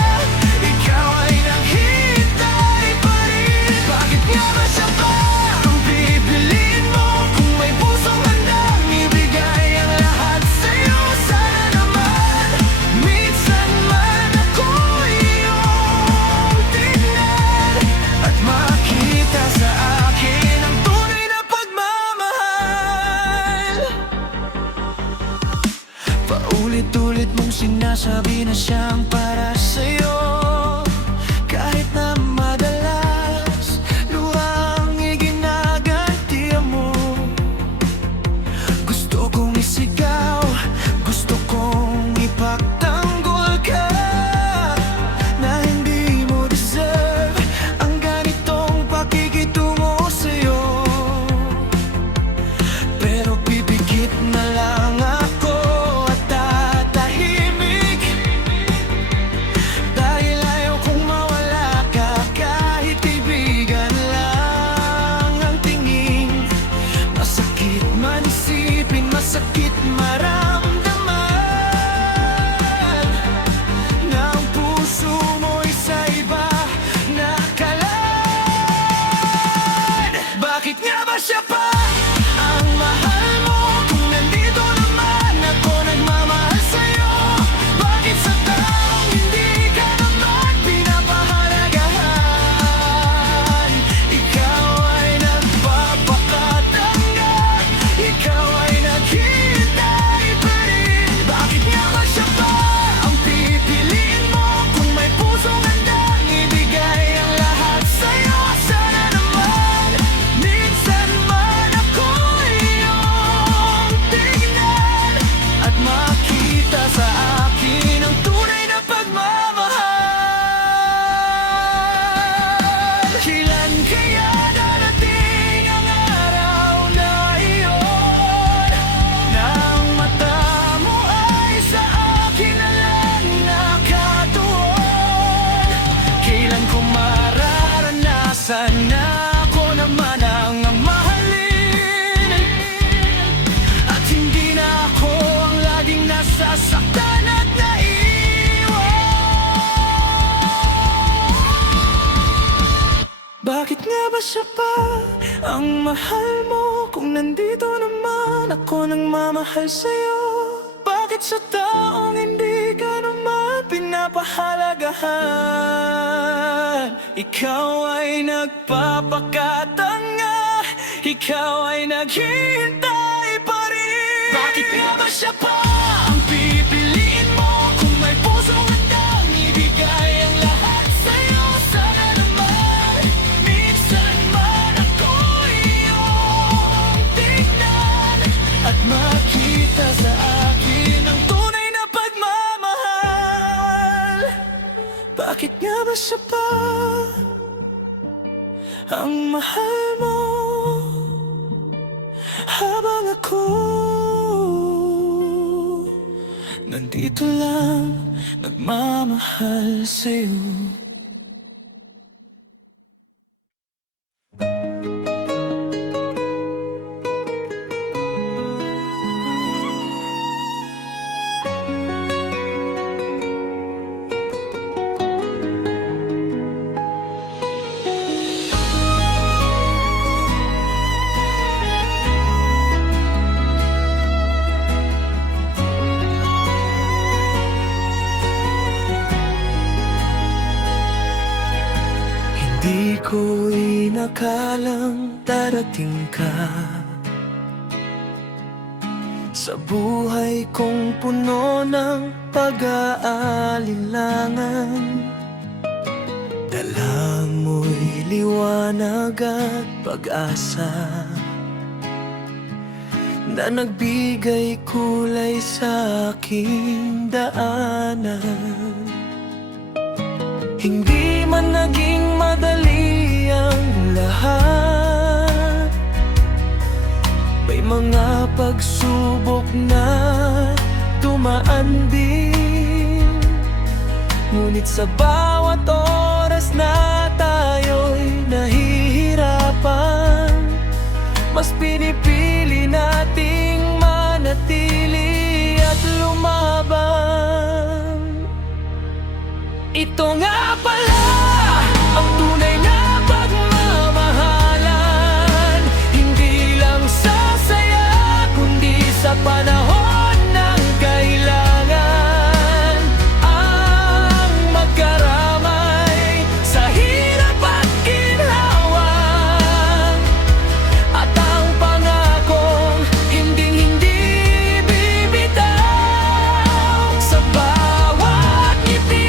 ikaw ay naghihintay pa rin. Bakit nga ba siya pa ang pipiliin mo, kung may pusong handang ibigay ang lahat sa'yo? Sana naman minsan man ako iyong tingnan at makita sa akin ang tunay na pagmamahal. Paulit-ulit mong sinasabi na siyang para sa'yo, kahit na madalas luhang iginaganti mo. Gusto kong isigaw, gusto kong ipagtanggol ka, na hindi mo deserve ang ganitong pakikitungo sa'yo. Pero pipikit na lang ako at tatahimik, dahil ayaw kong mawala ka, kahit kaibigan lang ang tingin. Masakit man isipin, masakit maramdaman, na ang puso mo'y sa iba nakalaan. Bakit nga ba siya pa ang mahal mo, kung nandito naman ako nagmamahal sa'yo? Bakit sa taong hindi ka naman pinapahalagahan? Ikaw ay nagpapakatanga, ikaw ay naghihintay pa rin. Bakit nga ba siya pa ang pipiliin mo, kung may pusong handang ibigay ang lahat sa'yo? Sana naman minsan man ako iyong tingnan at makita sa akin ang tunay na pagmamahal. Kailan kaya darating ang araw na iyon, na ang mata mo ay sa akin na lang nakatuon? Kailan ko mararanasan na ako naman ang mahalin, at hindi na ako ang laging nasasaktan at naiwan? Bakit nga ba siya pa ang mahal mo, kung nandito naman ako nagmamahal sa'yo? Bakit sa taong hindi ka naman pinapahalagahan? Ikaw ay nagpapakatanga, ikaw ay naghihintay pa rin. Bakit nga ba siya pa ang pipiliin mo, kung may pusong handang ibigay ang lahat sa'yo? Sana naman minsan man ako iyong tingnan at makita sa akin ang tunay na pagmamahal. Bakit nga ba siya pa ang mahal mo habang ako nandito lang nagmamahal sa'yo? Di ko inakalang darating ka sa buhay kong puno ng pag-aalinlangan. Dala mo'y liwanag at pag-asa na nagbigay kulay sa aking daanan. Hindi man naging madali ang lahat, may mga pagsubok na dumaan din. Ngunit sa bawat oras na tayo'y nahihirapan, mas pinipili nating manatili at lumaban. Ito nga pala ang tunay na pagmamahalan, hindi lang sa saya kundi sa panahon ng kailangan. Ang magkaramay sa hirap at ginhawa, at ang pangakong hinding-hindi bibitaw. Sa bawat ngiti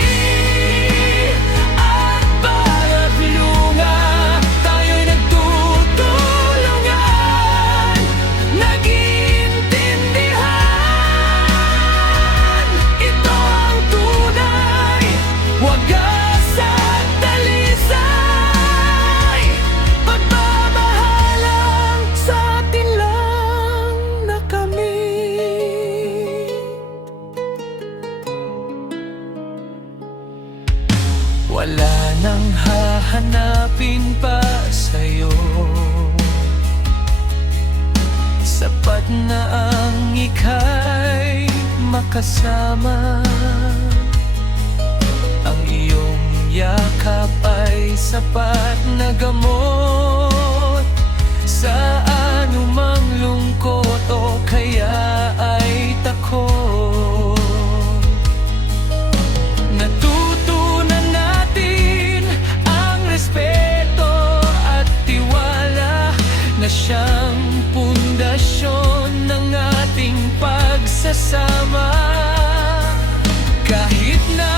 wala nang hahanapin pa sa'yo. Sapat na ang ika'y makasama. Ang iyong yakap ay sapat na gamot sa anumang lungkot o kaya ay takot. Natutunan natin ang respeto at tiwala na siyang pundasyon ng ating pagsasama. Kahit na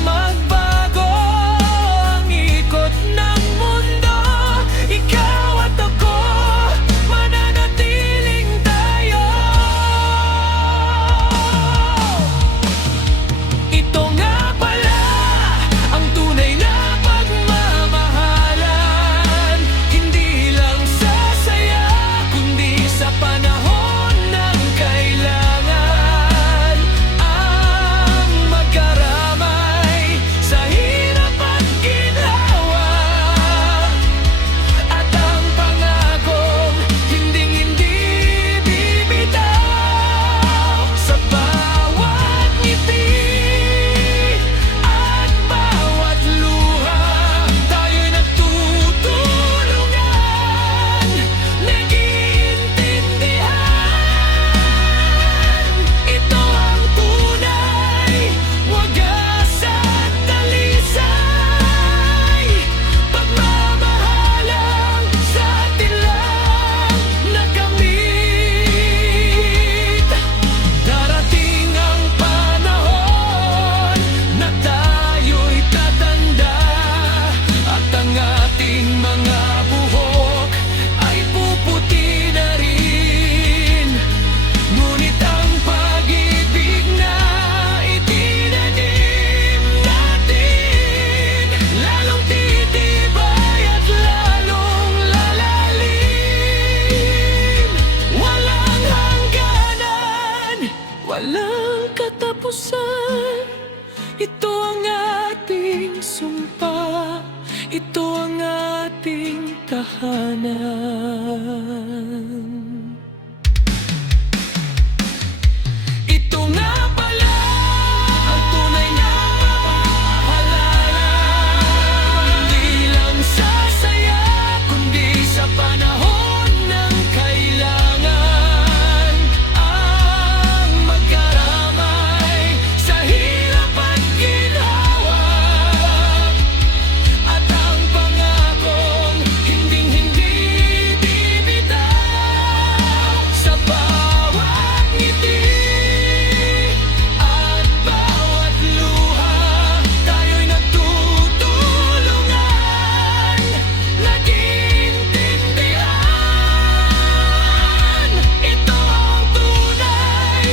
magbago ang ikot ng mundo, ikaw at ako mananatiling tayo. katapusan. Ito ang ating sumpa, ito ang ating tahanan. Ito nga pala ang tunay na pamahalaan. Hindi lang sa saya, kundi sa panahon ng kailangan. Ang magkaramay sa hirap at ginhawa, at ang pangakong hinding-hindi bibitaw. Sa bawat ngiti at bawat luha, tayo'y nagtutulungan, nag-iintindihan. Ito ang tunay,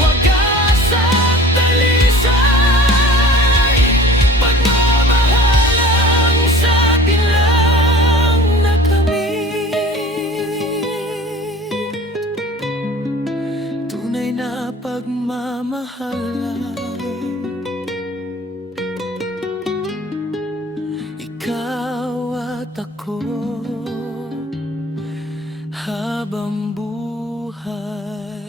wagas at dalisay, pagmamahalang sa atin lang nakamit. Tunay na pagmamahalan, ikaw at ako habang buhay.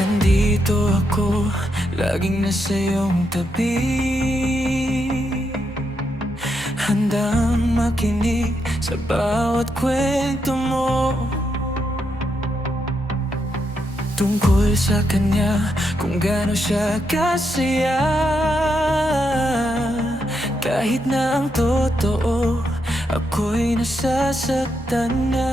Nandito ako, laging nasa iyong tabi, handang makinig sa bawat kwento mo tungkol sa kanya, kung gaano siya kasaya. Kahit na ang totoo, ako'y nasasaktan na.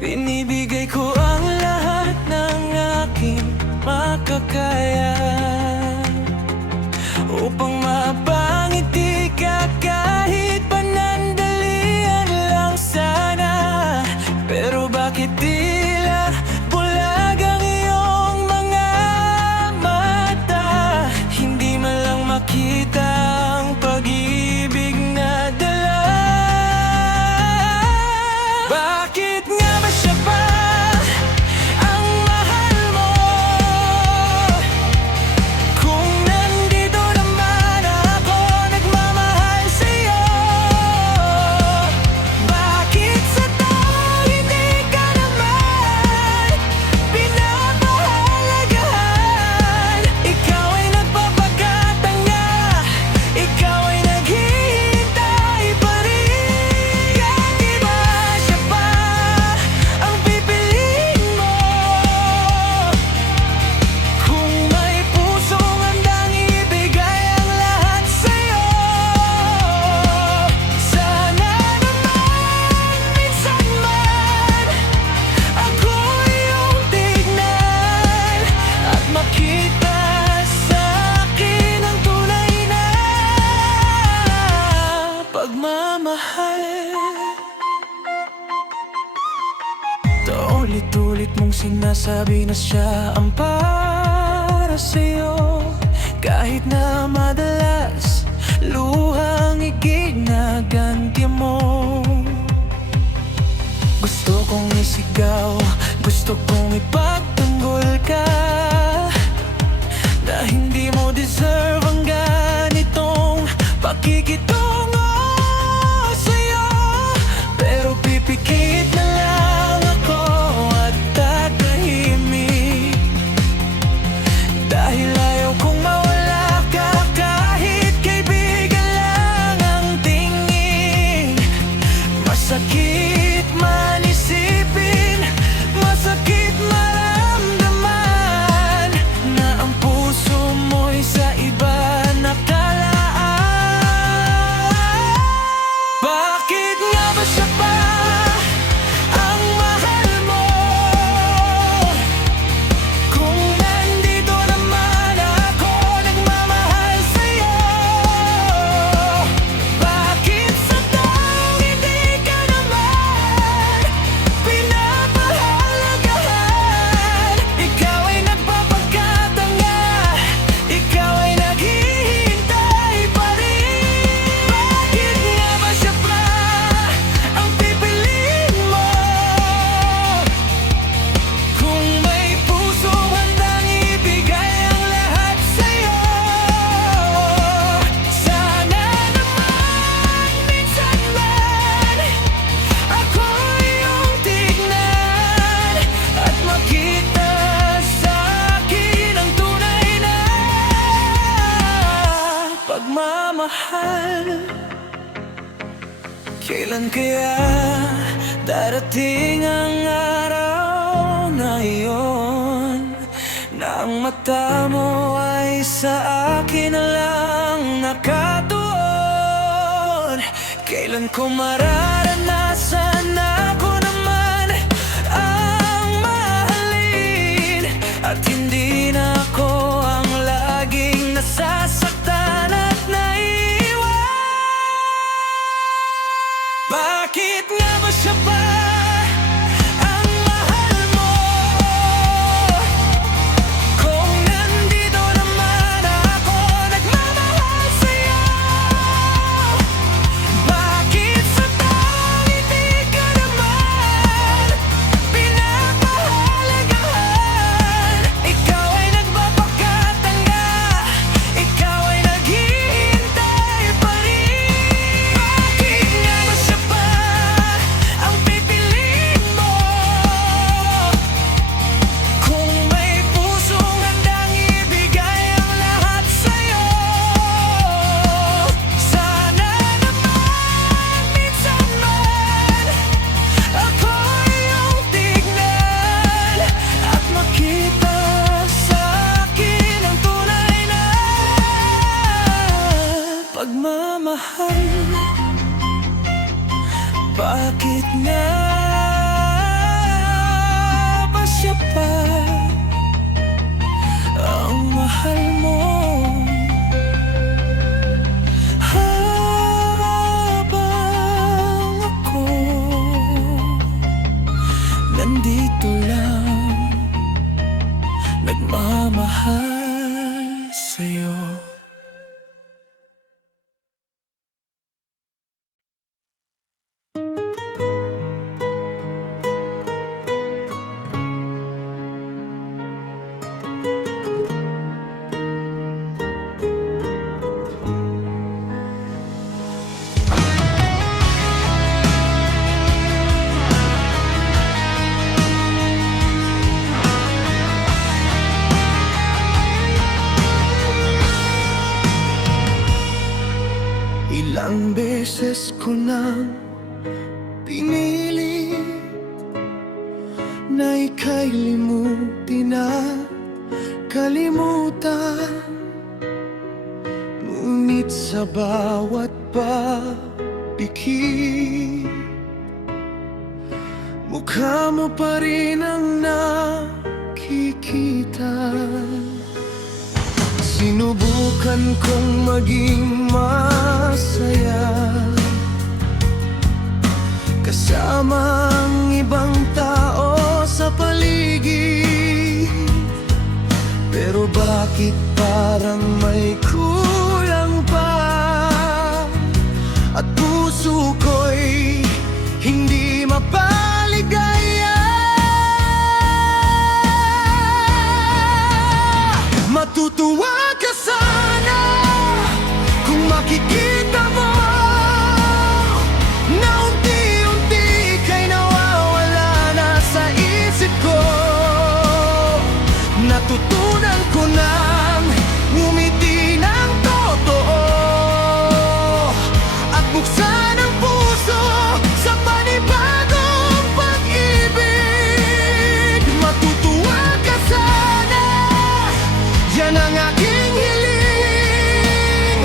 Binibigay ko ang lahat ng aking makakaya upang mapangiti ka, kahit panandalian lang sana. Pero bakit tila bulag ang iyong mga mata? Hindi man lang makita ang pag-ibig na dala. Bakit nga ba siya pa ang mahal mo, kung nandito naman ako nagmamahal sa'yo? Bakit sa tao hindi ka naman pinapahalagahan? Ikaw ay nagpapakatanga, ikaw ay naghihintay pa rin. Bakit ba siya pa ang pipiliin mo, kung may pusong handang ibigay ang lahat sa'yo? Sana naman minsan man ako iyong tignan at makita sa akin ang tunay na pagmamahal. Ulit-ulit mong sinasabi na siya ang para sa'yo, kahit na madalas luhang iginaganti mo. Gusto kong isigaw, gusto kong ipagtanggol ka, na hindi mo deserve ang ganitong pakikitungo sa'yo. Pero pipikit na lang ako at tatahimik, dahil ayaw kong mawala ka, kahit kaibigan lang ang tingin. Masakit man isipin, masakit marami. Kailan kaya darating ang araw na iyon, na ang mata mo ay sa akin na lang nakatuon? Kailan ko mararanasan na ako naman ang mahalin, at hindi na ako ang laging nasasaktan at naiiwan? Bakit nga ba siya ba ang mahal mo, kung nandito naman ako nagmamahal sa'yo? Bakit sa taong hindi ka naman pinapahalagahan? Ikaw ay nagpapakatanga, ikaw ay naghihintay pa rin. Bakit nga ba siya ba ang pipiliin mo, kung may pusong handang ibigay ang lahat sa'yo? Sana naman minsan man ako iyong tignan at makita sa akin ang tunay na pagmamahal. Bakit nga ba siya pa ang mahal mo, habang ako nandito lang nagmamahal sa'yo? Ilang beses ko nang pinili na ika'y limutin at kalimutan, ngunit sa bawat pagpikit mukha mo pa rin ang nakikita. Sinubukan kong maging masaya kasama ang ibang tao sa paligid, pero bakit parang may kulang pa, at puso ko'y hindi mapaligaya? Matutuwa ka sana kung makikita mo na unti-unti ka'y nawawala na sa isip ko. Natutunan ko nang ngumiti ng totoo at buksan ang puso sa panibagong pag-ibig. Matutuwa ka sana, yan ang aking hiling,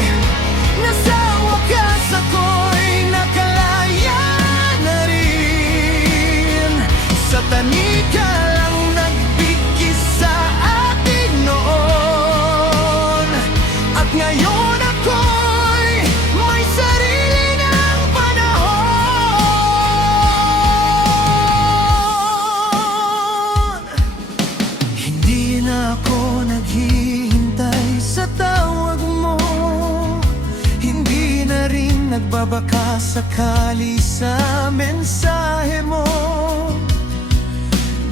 na sa wakas ako'y nakalaya na rin sa tanika lang nagbigis sa atin noon. At ngayon ako'y may sarili ng panahon. Hindi na ako naghihintay sa tawag mo, hindi na rin nagbabaka sakali sa mensahe mo.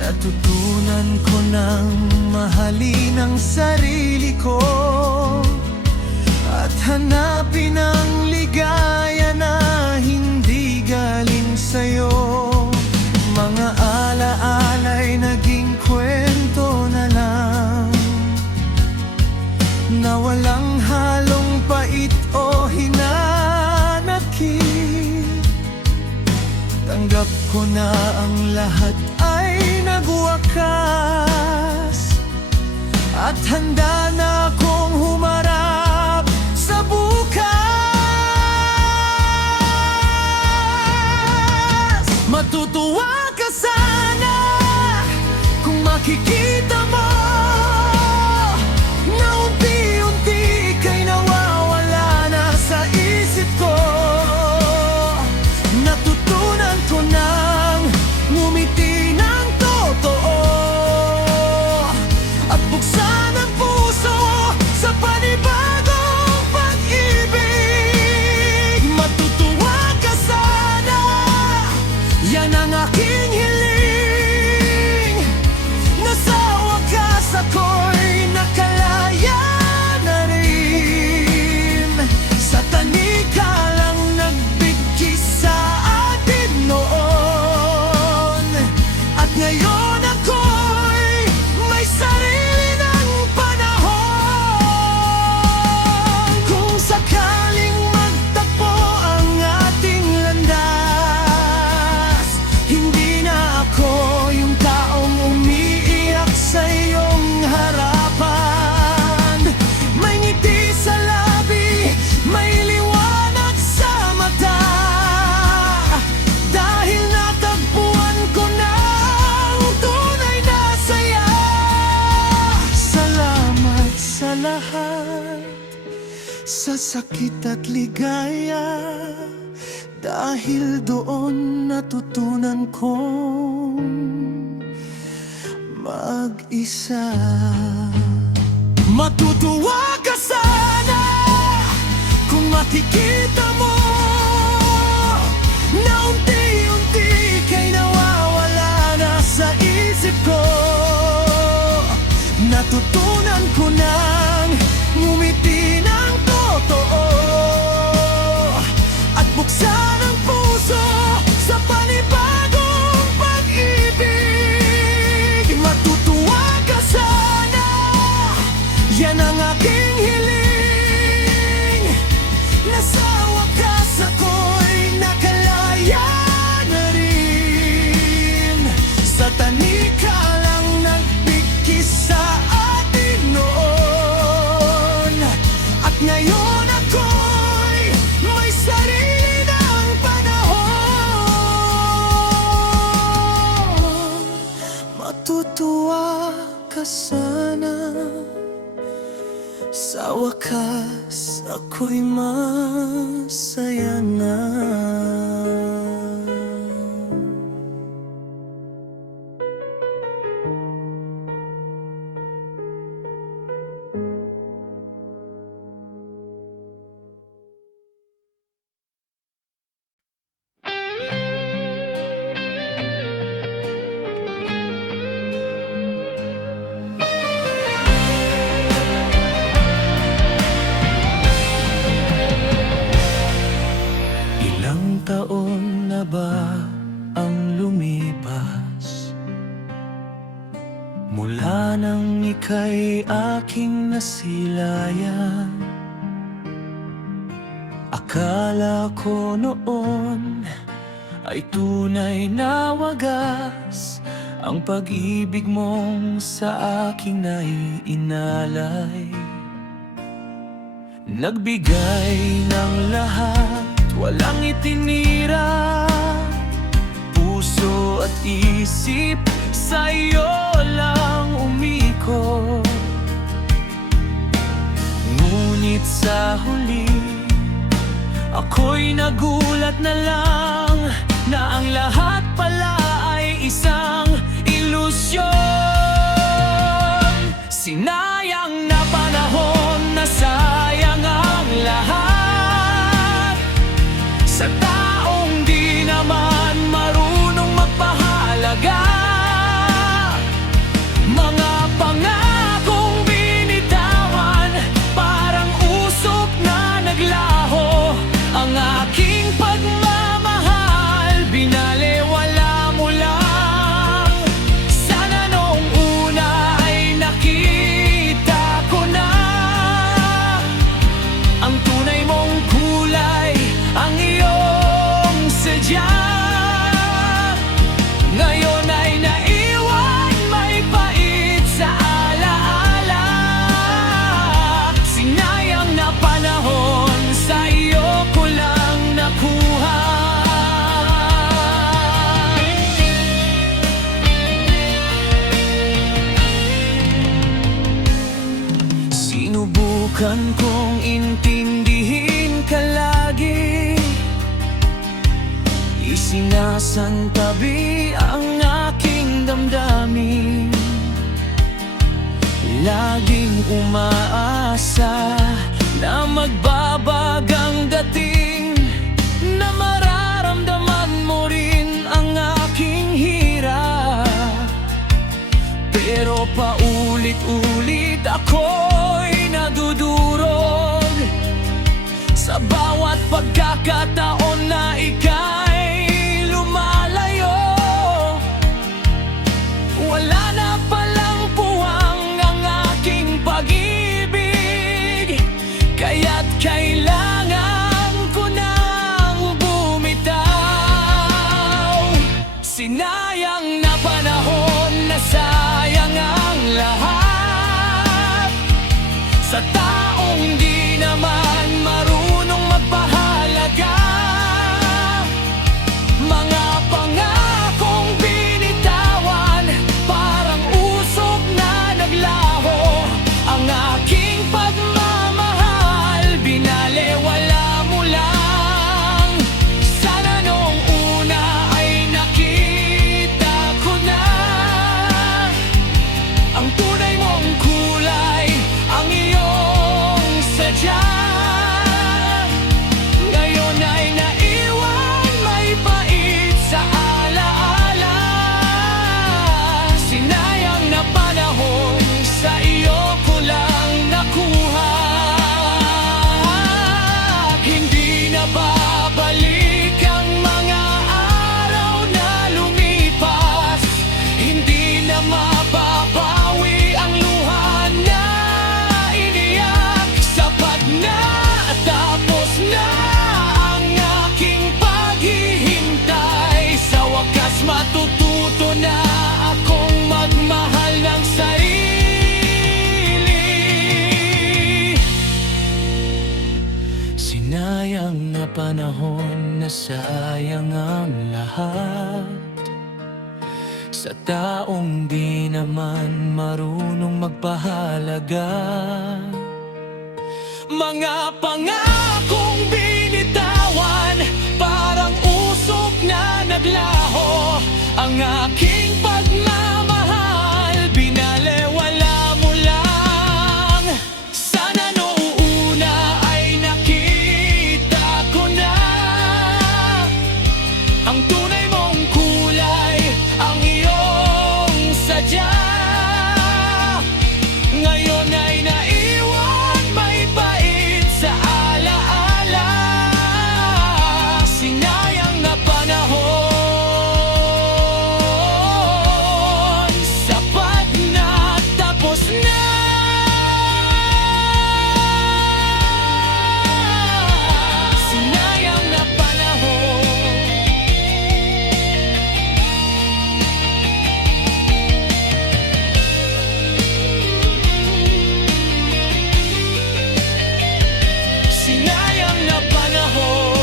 Natutunan ko nang mahalin ang sarili ko at hanapin ang ligaya na hindi galing sa'yo. Mga alaala'y naging kwento na lang, na walang halong pait o hinanakit. Tinanggap ko na ang lahat ay nagwakas, at handa na akong humarap sa bukas. Matutuwa ka sana kung makikita mo na unti-unti ika'y nawawala na sa isip ko. Natutunan ko nang ngumiti ng totoo at buksan ang puso sa panibagong pag-ibig. Matutuwa ka sana, yan ang aking hiling, na sa wakas ako'y nakalaya na rin sa tanika lang nagbigkis sa atin noon. At ngayon ako'y may sarili ng panahon. Kung sakaling magtagpo ang ating landas, hindi na ako yung taong umiiyak sa iyong harapan. May ngiti sa labi, may liwanag sa mata, dahil natagpuan ko na ang tunay na saya. Salamat sa lahat, sa sakit at ligaya, dahil doon natutunan kong mag-isa. Matutuwa ka sana kung makikita mo na unti-unti ika'y nawawala na sa isip ko. Natutunan ko nang ngumiti ng totoo at buksan ang puso sa panibagong pag-ibig. Matutuwa ka sana, yan ang aking hiling, na sa wakas ako'y nakalaya na rin sa tanika lang nagbigkis sa atin noon. At ngayon ako'y may sarili ng panahon. Matutuwa ka sana, sa wakas ako'y masaya na. Ilang taon na ba ang lumipas mula nang ika'y aking nasilayan? Akala ko noon ay tunay na wagas ang pag-ibig mong sa aking naiinalay. Nagbigay ng lahat, walang itinira, puso at isip sa iyo lang umikot. Ngunit sa huli, ako'y nagulat na lang na ang lahat pala ay isang ilusyon. Sinayang na panahon, nasayang ang lahat sa taong di naman marunong magpahalaga. Mga pangakong binitawan, parang usok na naglaho. Ang aking pagmamahal, binalewala mo lang. Sana noong una ay nakita ko na ang tunay mong kulay, ang iyong sadya. sinasantabi ang aking damdamin. Laging umaasa na magbabagang dating, na mararamdaman mo rin ang aking hirap. Pero paulit-ulit ako'y nadudurog sa bawat pagkakataon na ika'y lumalayo. Wala na palang puwang ang aking pag-ibig, kaya't kailangan ko nang bumitaw. Sinayang na panahon, nasayang ang lahat sa taong di naman marunong magpahalaga. Mga pangakong binitawan, parang usok na naglaho. Ang aking pagmamahal, binalewala mo lang. Sana nung una ay nakita ko na ang tunay mong kulay, ang iyong sadya. Ngayon ay naiwan, may pait sa alaala. Sinayang na panahon, sa iyo ko lang nakuha. Hindi na babalik ang mga araw na lumipas. Hindi na mababawi ang luha na iniyak. Sapat na, tapos na ang aking paghihintay. Sa wakas matututo na akong magmahal ng sarili. Sinayang na panahon, nasayang ang lahat sa taong di naman marunong magpahalaga. Mga pangakong binitawan, parang usok na naglaho. Ang aking pagmamahal, binalewala mo lang. Sana noong una ay nakita ko na ang tunay mong kulay, ang iyong sadya. Ngayon ay naiwan, may pait sa alaala. Sinayang na panahon, sapat na, tapos na. Sinayang na panahon. Sinayang na panahon.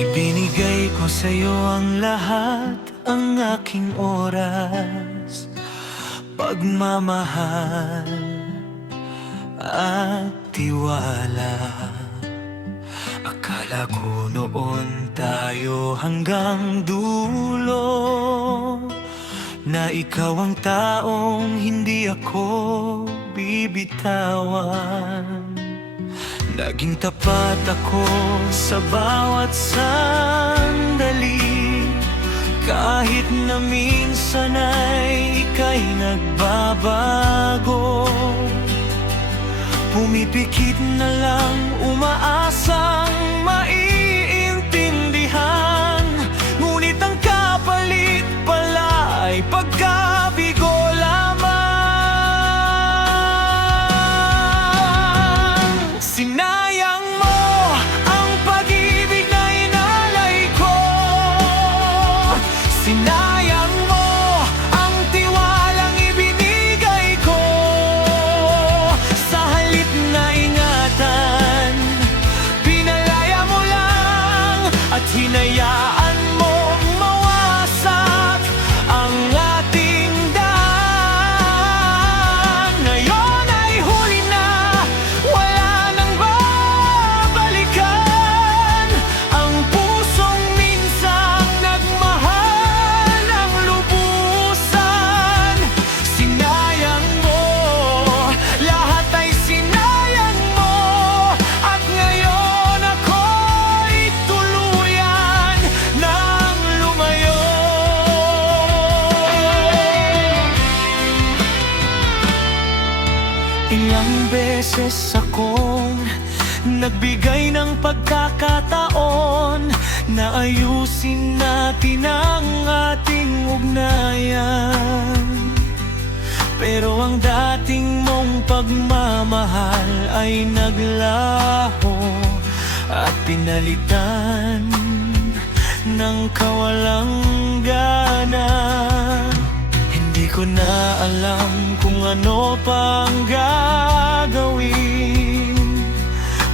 Ibinigay ko sa'yo ang lahat, ang aking oras, pagmamahal at tiwala. Akala ko noon tayo hanggang dulo, na ikaw ang taong hindi ako bibitawan. Naging tapat ako sa bawat sandali, kahit na minsan ay ika'y nagbabago. Pumipikit na lang, umaasang maiintindihan hinayaan mong mawasak ang ating daan. Ngayon ay huli na, wala nang babalikan. Ang pusong minsang nagmahal ng lubusan. Sinayang mo, lahat ay sinayang mo. At ngayon ako'y tuluyan nang lumayo. Ilang beses akong nagbigay ng pagkakataon na ayusin natin ang ating ugnayan. Pero ang dating mong pagmamahal ay naglaho at pinalitan ng kawalang gana. Hindi ko na alam kung ano pang gagawin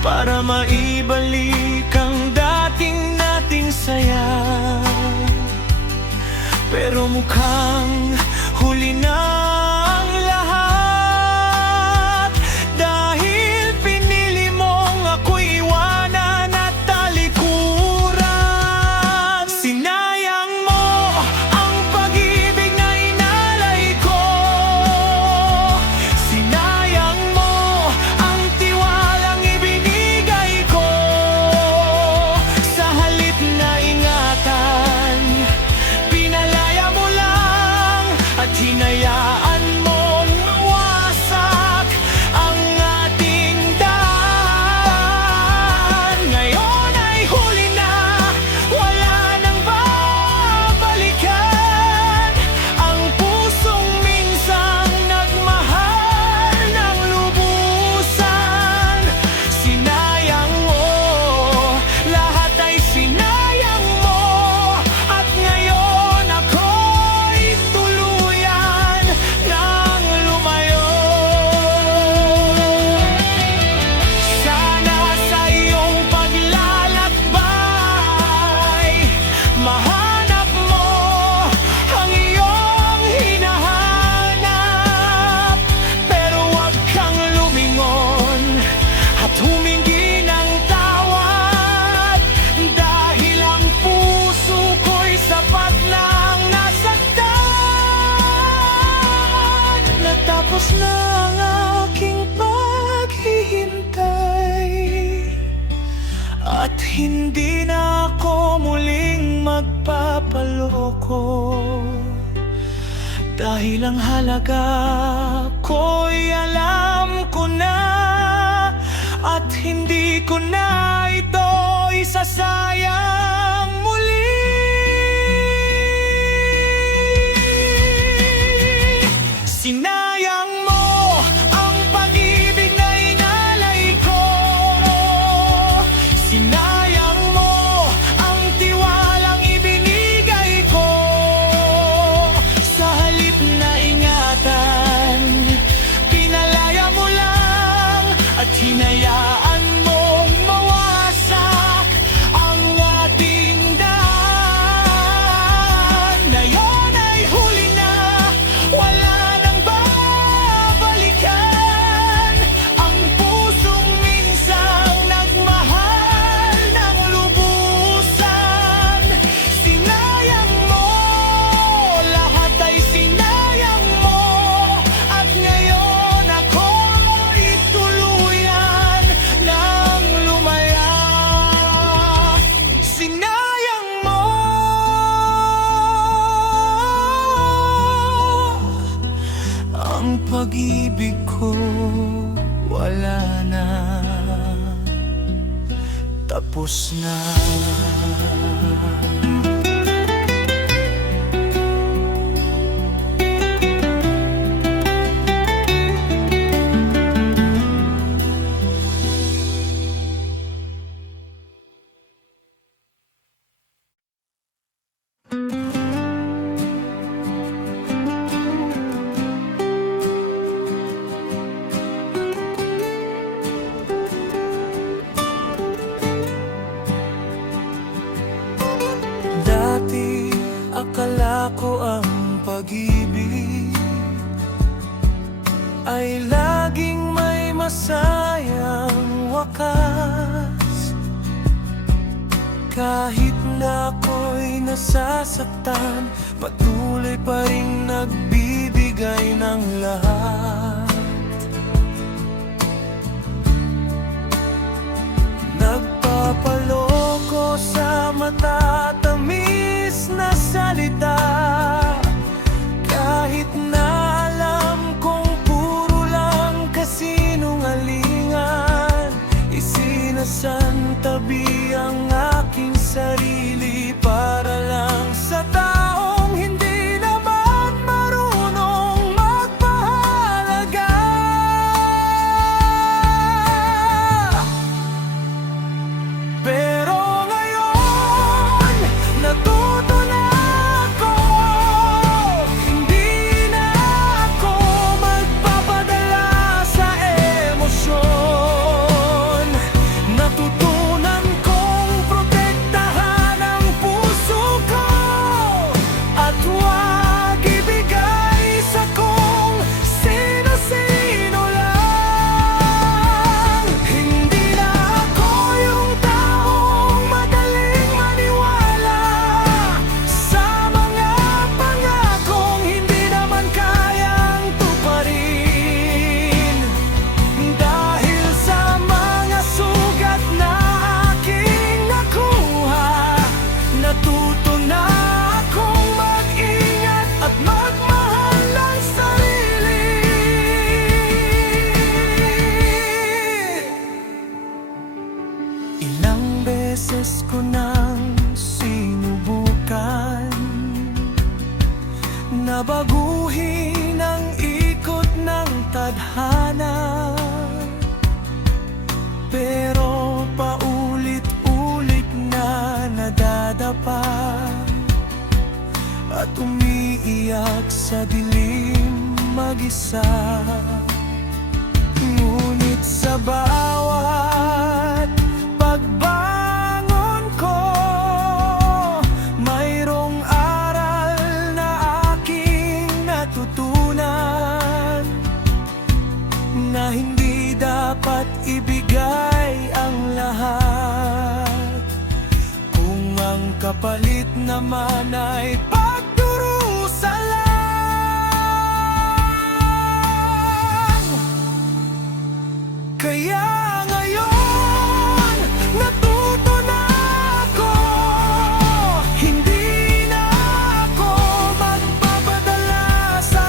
para maibalik ang dating nating saya. Pero mukhang huli na ang lahat, dahil pinili mong ako'y iwanan at talikuran. Sinayang mo ang pag-ibig na inalay ko. Sinayang mo ang tiwalang ibinigay ko. Sa halip na ingatan, pinalaya mo lang at hinayaan mong mawasak ang ating daan. Ngayon ay huli na, wala nang babalikan. Ang pusong minsang nagmahal ng lubusan. Sinayang mo, lahat ay sinayang mo. At ngayon ako'y tuluyan nang lumayo. Sana sa iyong paglalakbay, mahanap mo ang iyong hinahanap. Pero huwag kang lumingon at humingi ng tawad, dahil ang puso ko'y sapat nang nasaktan. Natapos na ang aking paghihintay, at hindi na ako muling magpapaloko, dahil ang halaga ko'y alam ko na, at hindi ko na ito isasayang muli. Sinayang mo ang pag-ibig na inalay ko. Sinayang mo ang tiwalang ibinigay ko. Sa halip na ingatan, pinalaya mo lang at hinayaan mong mawasak ang ating daan. Ngayon ay huli na, wala nang babalikan. Ang pusong minsang nagmahal ng lubusan. Sinayang mo, lahat ay sinayang mo. At ngayon ako'y tuluyan nang lumaya. Sinayang mo ang pag-ibig ko, wala na, tapos na. akala ko ang pag-ibig ay laging may masayang wakas. Kahit na ako'y nasasaktan, patuloy pa rin nagbibigay ng lahat. Nagpapaloko sa matatamis na salita, kahit na alam kong puro lang kasinungalingan. Isinasantabi ang aking sarili para lang sa taong hindi naman marunong magpahalaga. Pero ngayon, natuto na ako, hindi na ako magpapadala sa emosyon. Natutunan kong protektahan ang puso ko at huwag ibigay sa kung sino-sino lang. Hindi na ako yung taong madaling maniwala sa mga pangakong hindi naman kayang tuparin. Dahil sa mga sugat na aking nakuha, natuto na akong mag-ingat at magmahal ng sarili. Ilang beses ko nang sinubukan na baguhin ang ikot ng tadhana, pero paulit-ulit na nadadapa at umiiyak sa dilim mag-isa. Ngunit sa bawat pagbangon ko, mayroong aral na aking natutunan, na hindi dapat ibigay ang lahat kung ang kapalit naman ay pagdurusa lang. Kaya ngayon, natuto na ako, hindi na ako magpapadala sa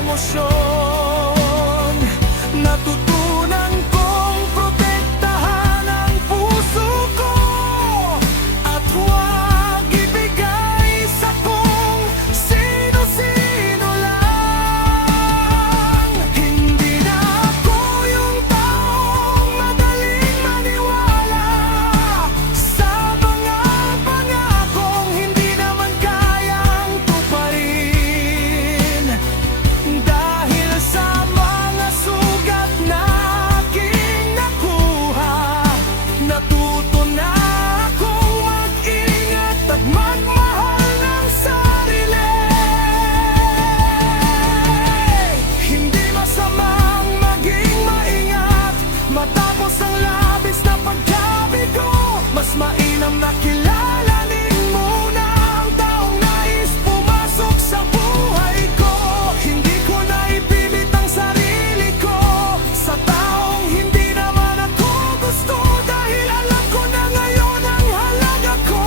emosyon. Natutunan kong protektahan ang puso ko at huwag ibigay sa kung sino-sino lang. Hindi na ako yung taong madaling maniwala sa mga pangakong hindi naman kayang tuparin. Dahil sa mga sugat na aking nakuha, natuto na akong mag-ingat at magmahal ng sarili. Hindi masamang maging maingat matapos ang labis na pagkabigo. Mas mainam na kilalanin muna ang taong nais pumasok sa buhay ko. Hindi ko na ipilit ang sarili ko sa taong hindi naman ako gusto, dahil alam ko na ngayon ang halaga ko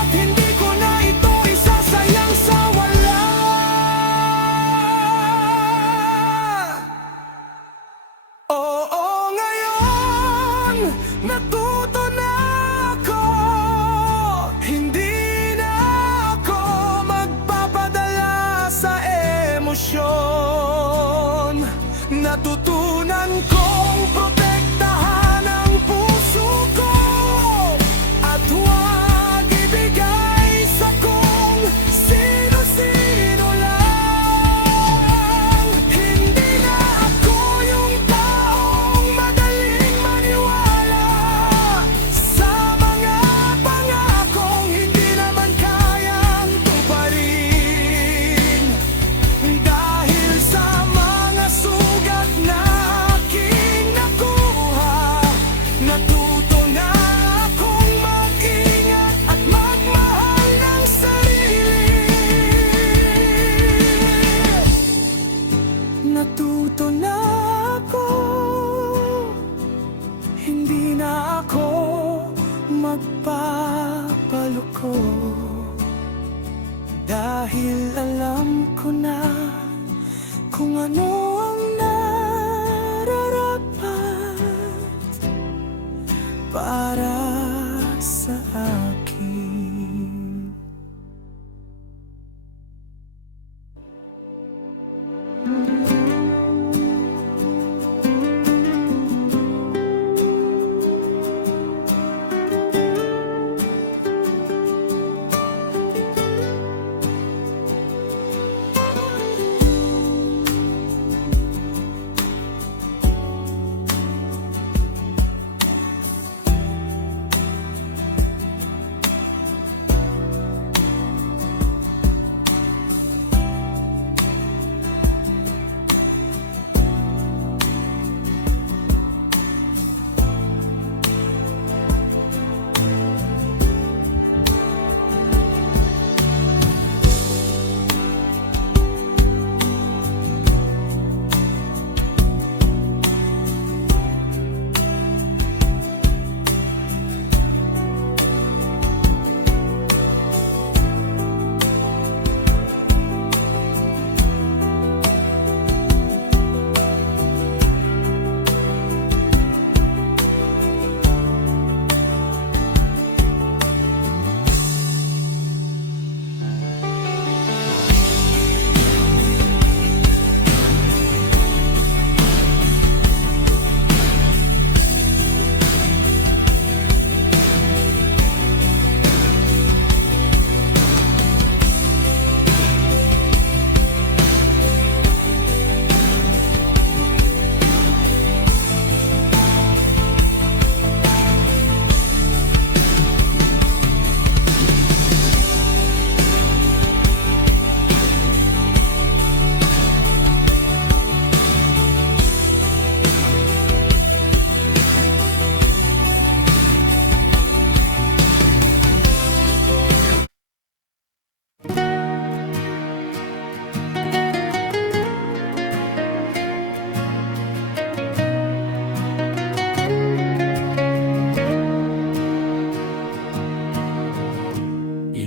at hindi ko na ito isasayang sa wala. Oo, ngayon, natuto na ako, Dahil alam ko na kung ano ang nararapat para sa akin.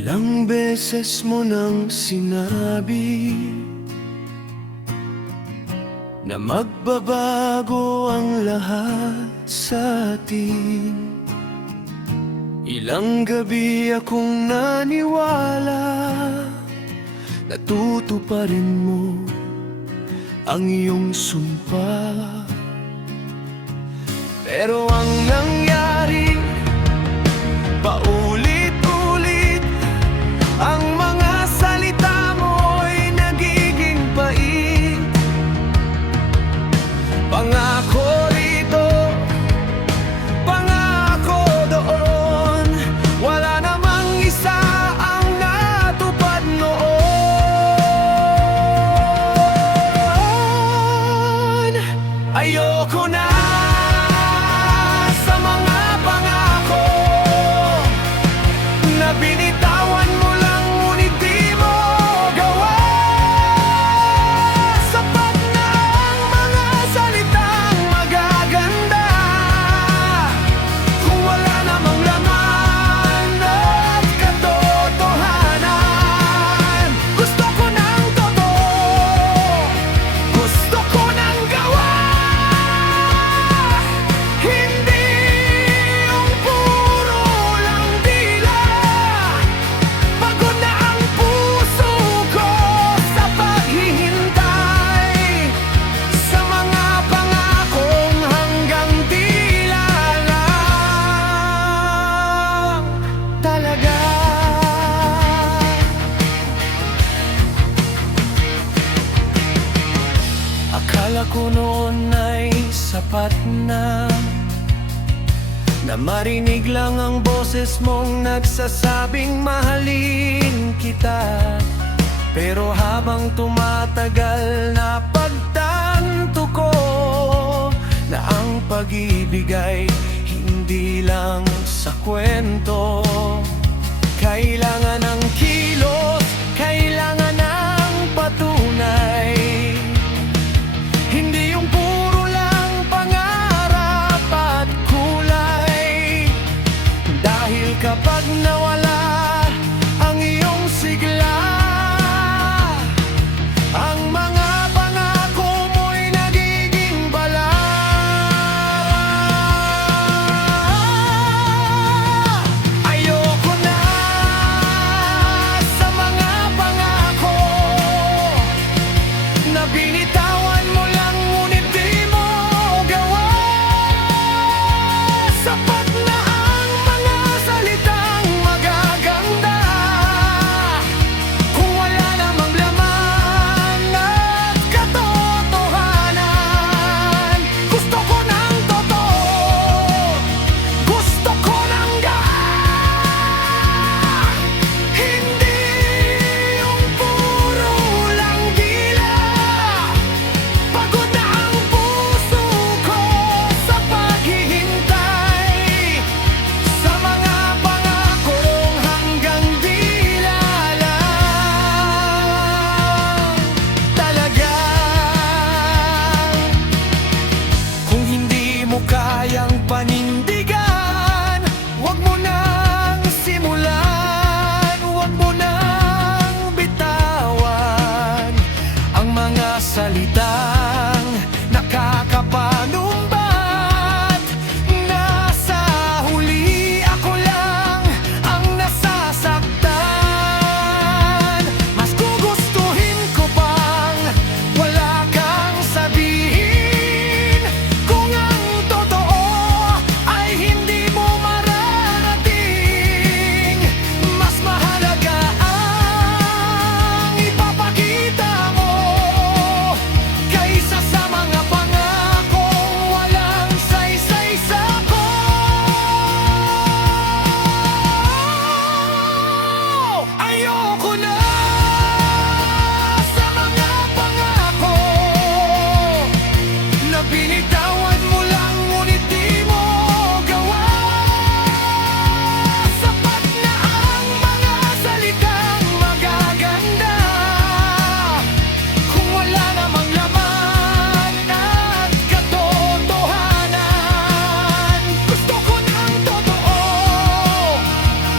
Ilang beses mo nang sinabi na magbabago ang lahat sa atin. Ilang gabi akong naniwala na tutuparin mo ang iyong sumpa. Pero ang nangyari, paulit-ulit ang mga salita mo'y nagiging pait. Pangako rito, pangako doon, wala namang isa ang natupad noon. Ayoko na sa mga pangako na binitawan mo lang ngunit di mo gawa. Sapat na ang mga salitang magaganda kung wala namang laman at katotohanan. Gusto ko ng totoo, gusto ko ng gawa, hindi yung puro lang dila. Pagod na ang puso ko sa paghihintay sa mga pangakong hanggang tila lang talaga. Akala ko noon ay sapat na marinig lang ang boses mong nagsasabing mahalin kita. Pero habang tumatagal na pagtanto ko na ang pag-ibig ay hindi lang sa kwento. Kailangan ng kilos, kailangan ng patunay, hindi yung puro lang pangarap at kulay. Dahil kapag nawala ang iyong sigla, salitang nakakapanumbat. Nasa huli ako lang ang nasasaktan. Mas gugustuhin ko pang wala kang sabihin, kung ang totoo ay hindi mo mararating. Mas mahalaga ang ipapakita mo kaysa sa mga pangakong walang saysay sa'ko. Ayoko na sa mga pangako na binitawan mo lang ngunit di mo gawa. Sapat na ang mga salitang magaganda kung wala namang laman at katotohanan. Gusto ko ng totoo,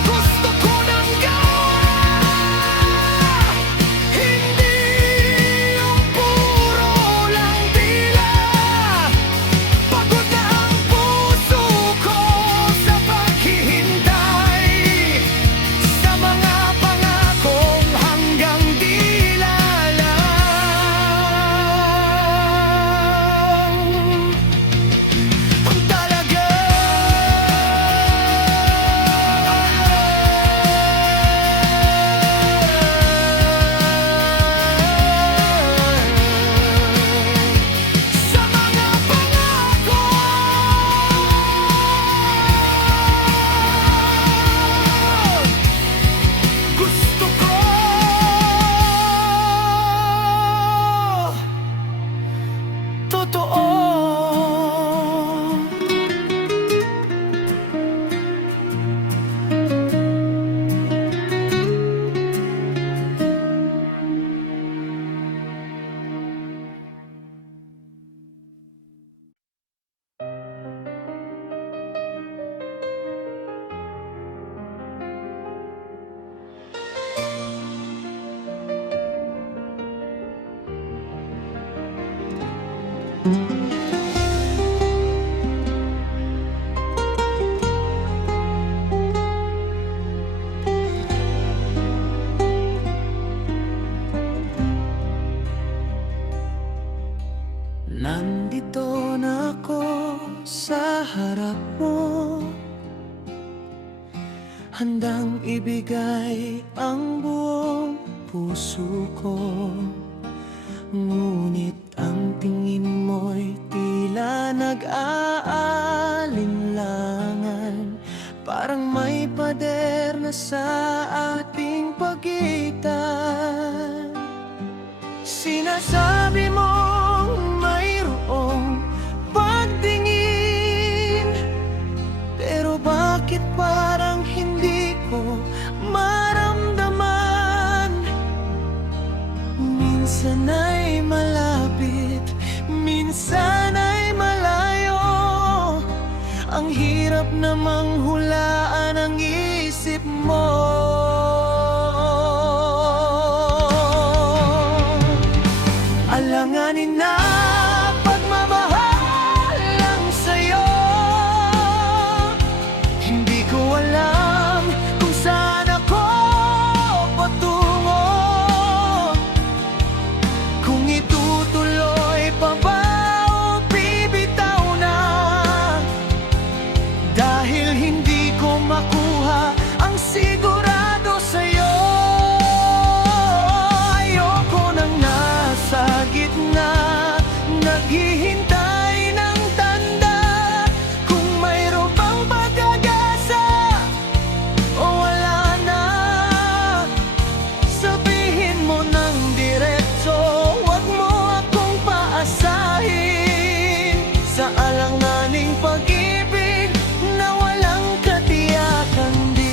gusto ko ng gawa, hindi yung puro lang tila. Pagod na ang puso ko sa paghihintay sa mga pangakong hanggang dila lang. Kung talaga sa mga pangako gusto ko totoo. Nandito na ako sa harap mo, handang ibigay ang buong puso ko. Ngunit ang tingin mo'y tila nag-aalinlangan, parang may pader na sa ating pagitan. Sinasabi mong mayroong pagtingin, pero bakit parang hindi ko maramdaman? Minsan ay malapit, minsan ay malayo. Ang hirap namang hulaan ang isip mo. Alanganin na pagmamahal lang sa'yo. Hindi ko alam kung saan ako patungo, kung itutuloy pa ba o bibitaw na, dahil hindi ko makuha ang sigurado sa'yo. Ayoko nang nasa gitna, naghihintay ng tanda, kung mayroon bang pag-asa o wala na. Sabihin mo ng diretso, wag mo akong paasahin sa alanganing pag-ibig na walang katiyakan din.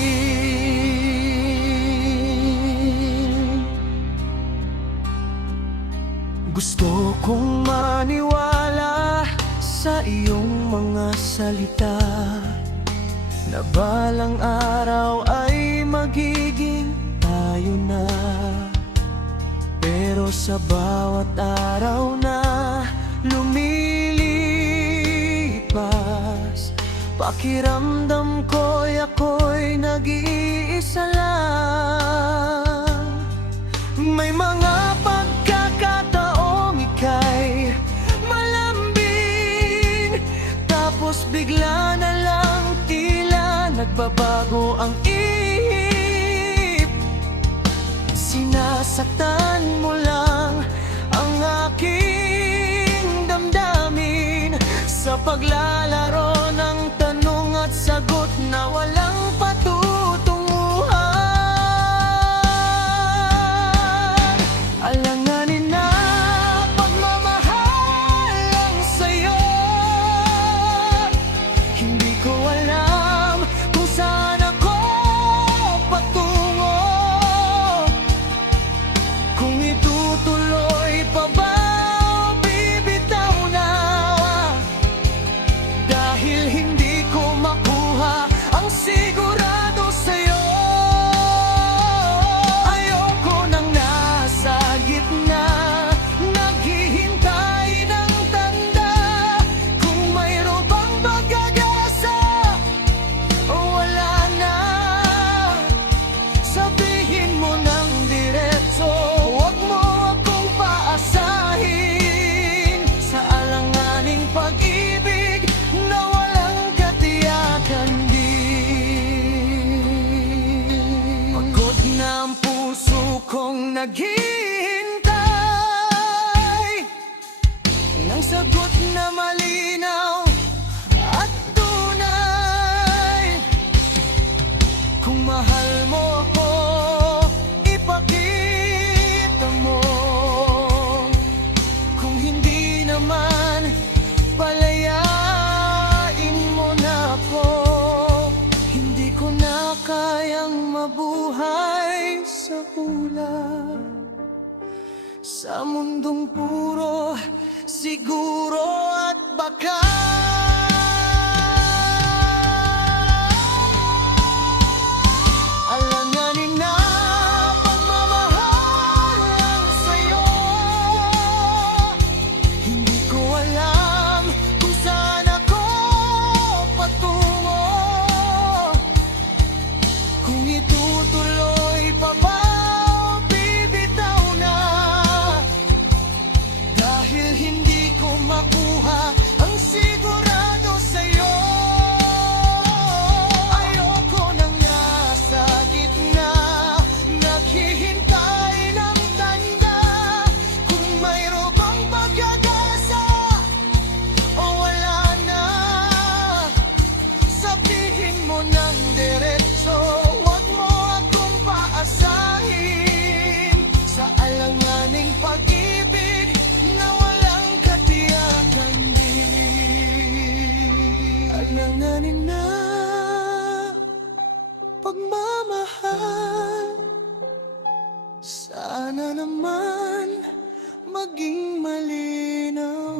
Gusto kong maniwala sa iyong mga salita, na balang araw ay magiging tayo na. Pero sa bawat araw na lumilipas. Pakiramdam ko'y ako'y nag-iisa lang. May mga pagkakataong ika'y malambing, tapos bigla na lang tila nagbabago ang ihip. Sinasaktan mo lang ang aking damdamin sa paglalaro ng tanong at sagot na walang patutunguhan. Alanganin na pagmamahal ang sa'yo. Hindi ko alam kung saan ako patungo, kung itutuloy pa ba o bibitaw na, dahil hindi ko makuha ang sigurado sa'yo. Ayoko nang nasa gitna, naghihintay ng tanda, kung mayroon bang pag-asa o wala na. Sabihin mo ng diretso, huwag mo akong paasahin sa alanganing pag-ibig na walang katiyakan din. Pagod na ang puso kong naghihintay ng sagot na malinaw at tunay. Kung mahal mo ko, ipakita mo. Kung hindi naman, palayain mo na ako. Hindi ko na kayang mabuhay sa hula, sa mundong puro siguro at baka. Alanganin na pagmamahal ang sa'yo. Hindi ko alam kung saan ako patungo, kung itutuloy pa ba o bibitaw na, dahil hindi ko makuha ang sigurado sa'yo. Ayoko nang nasa gitna, naghihintay ng tanda, kung mayroon bang pag-asa o wala na. Sabihin mo ng diretso, huwag mo akong paasahin sa alanganing pag-ibig na walang katiyakan din. Alanganin na pagmamahal, sana naman maging malinaw.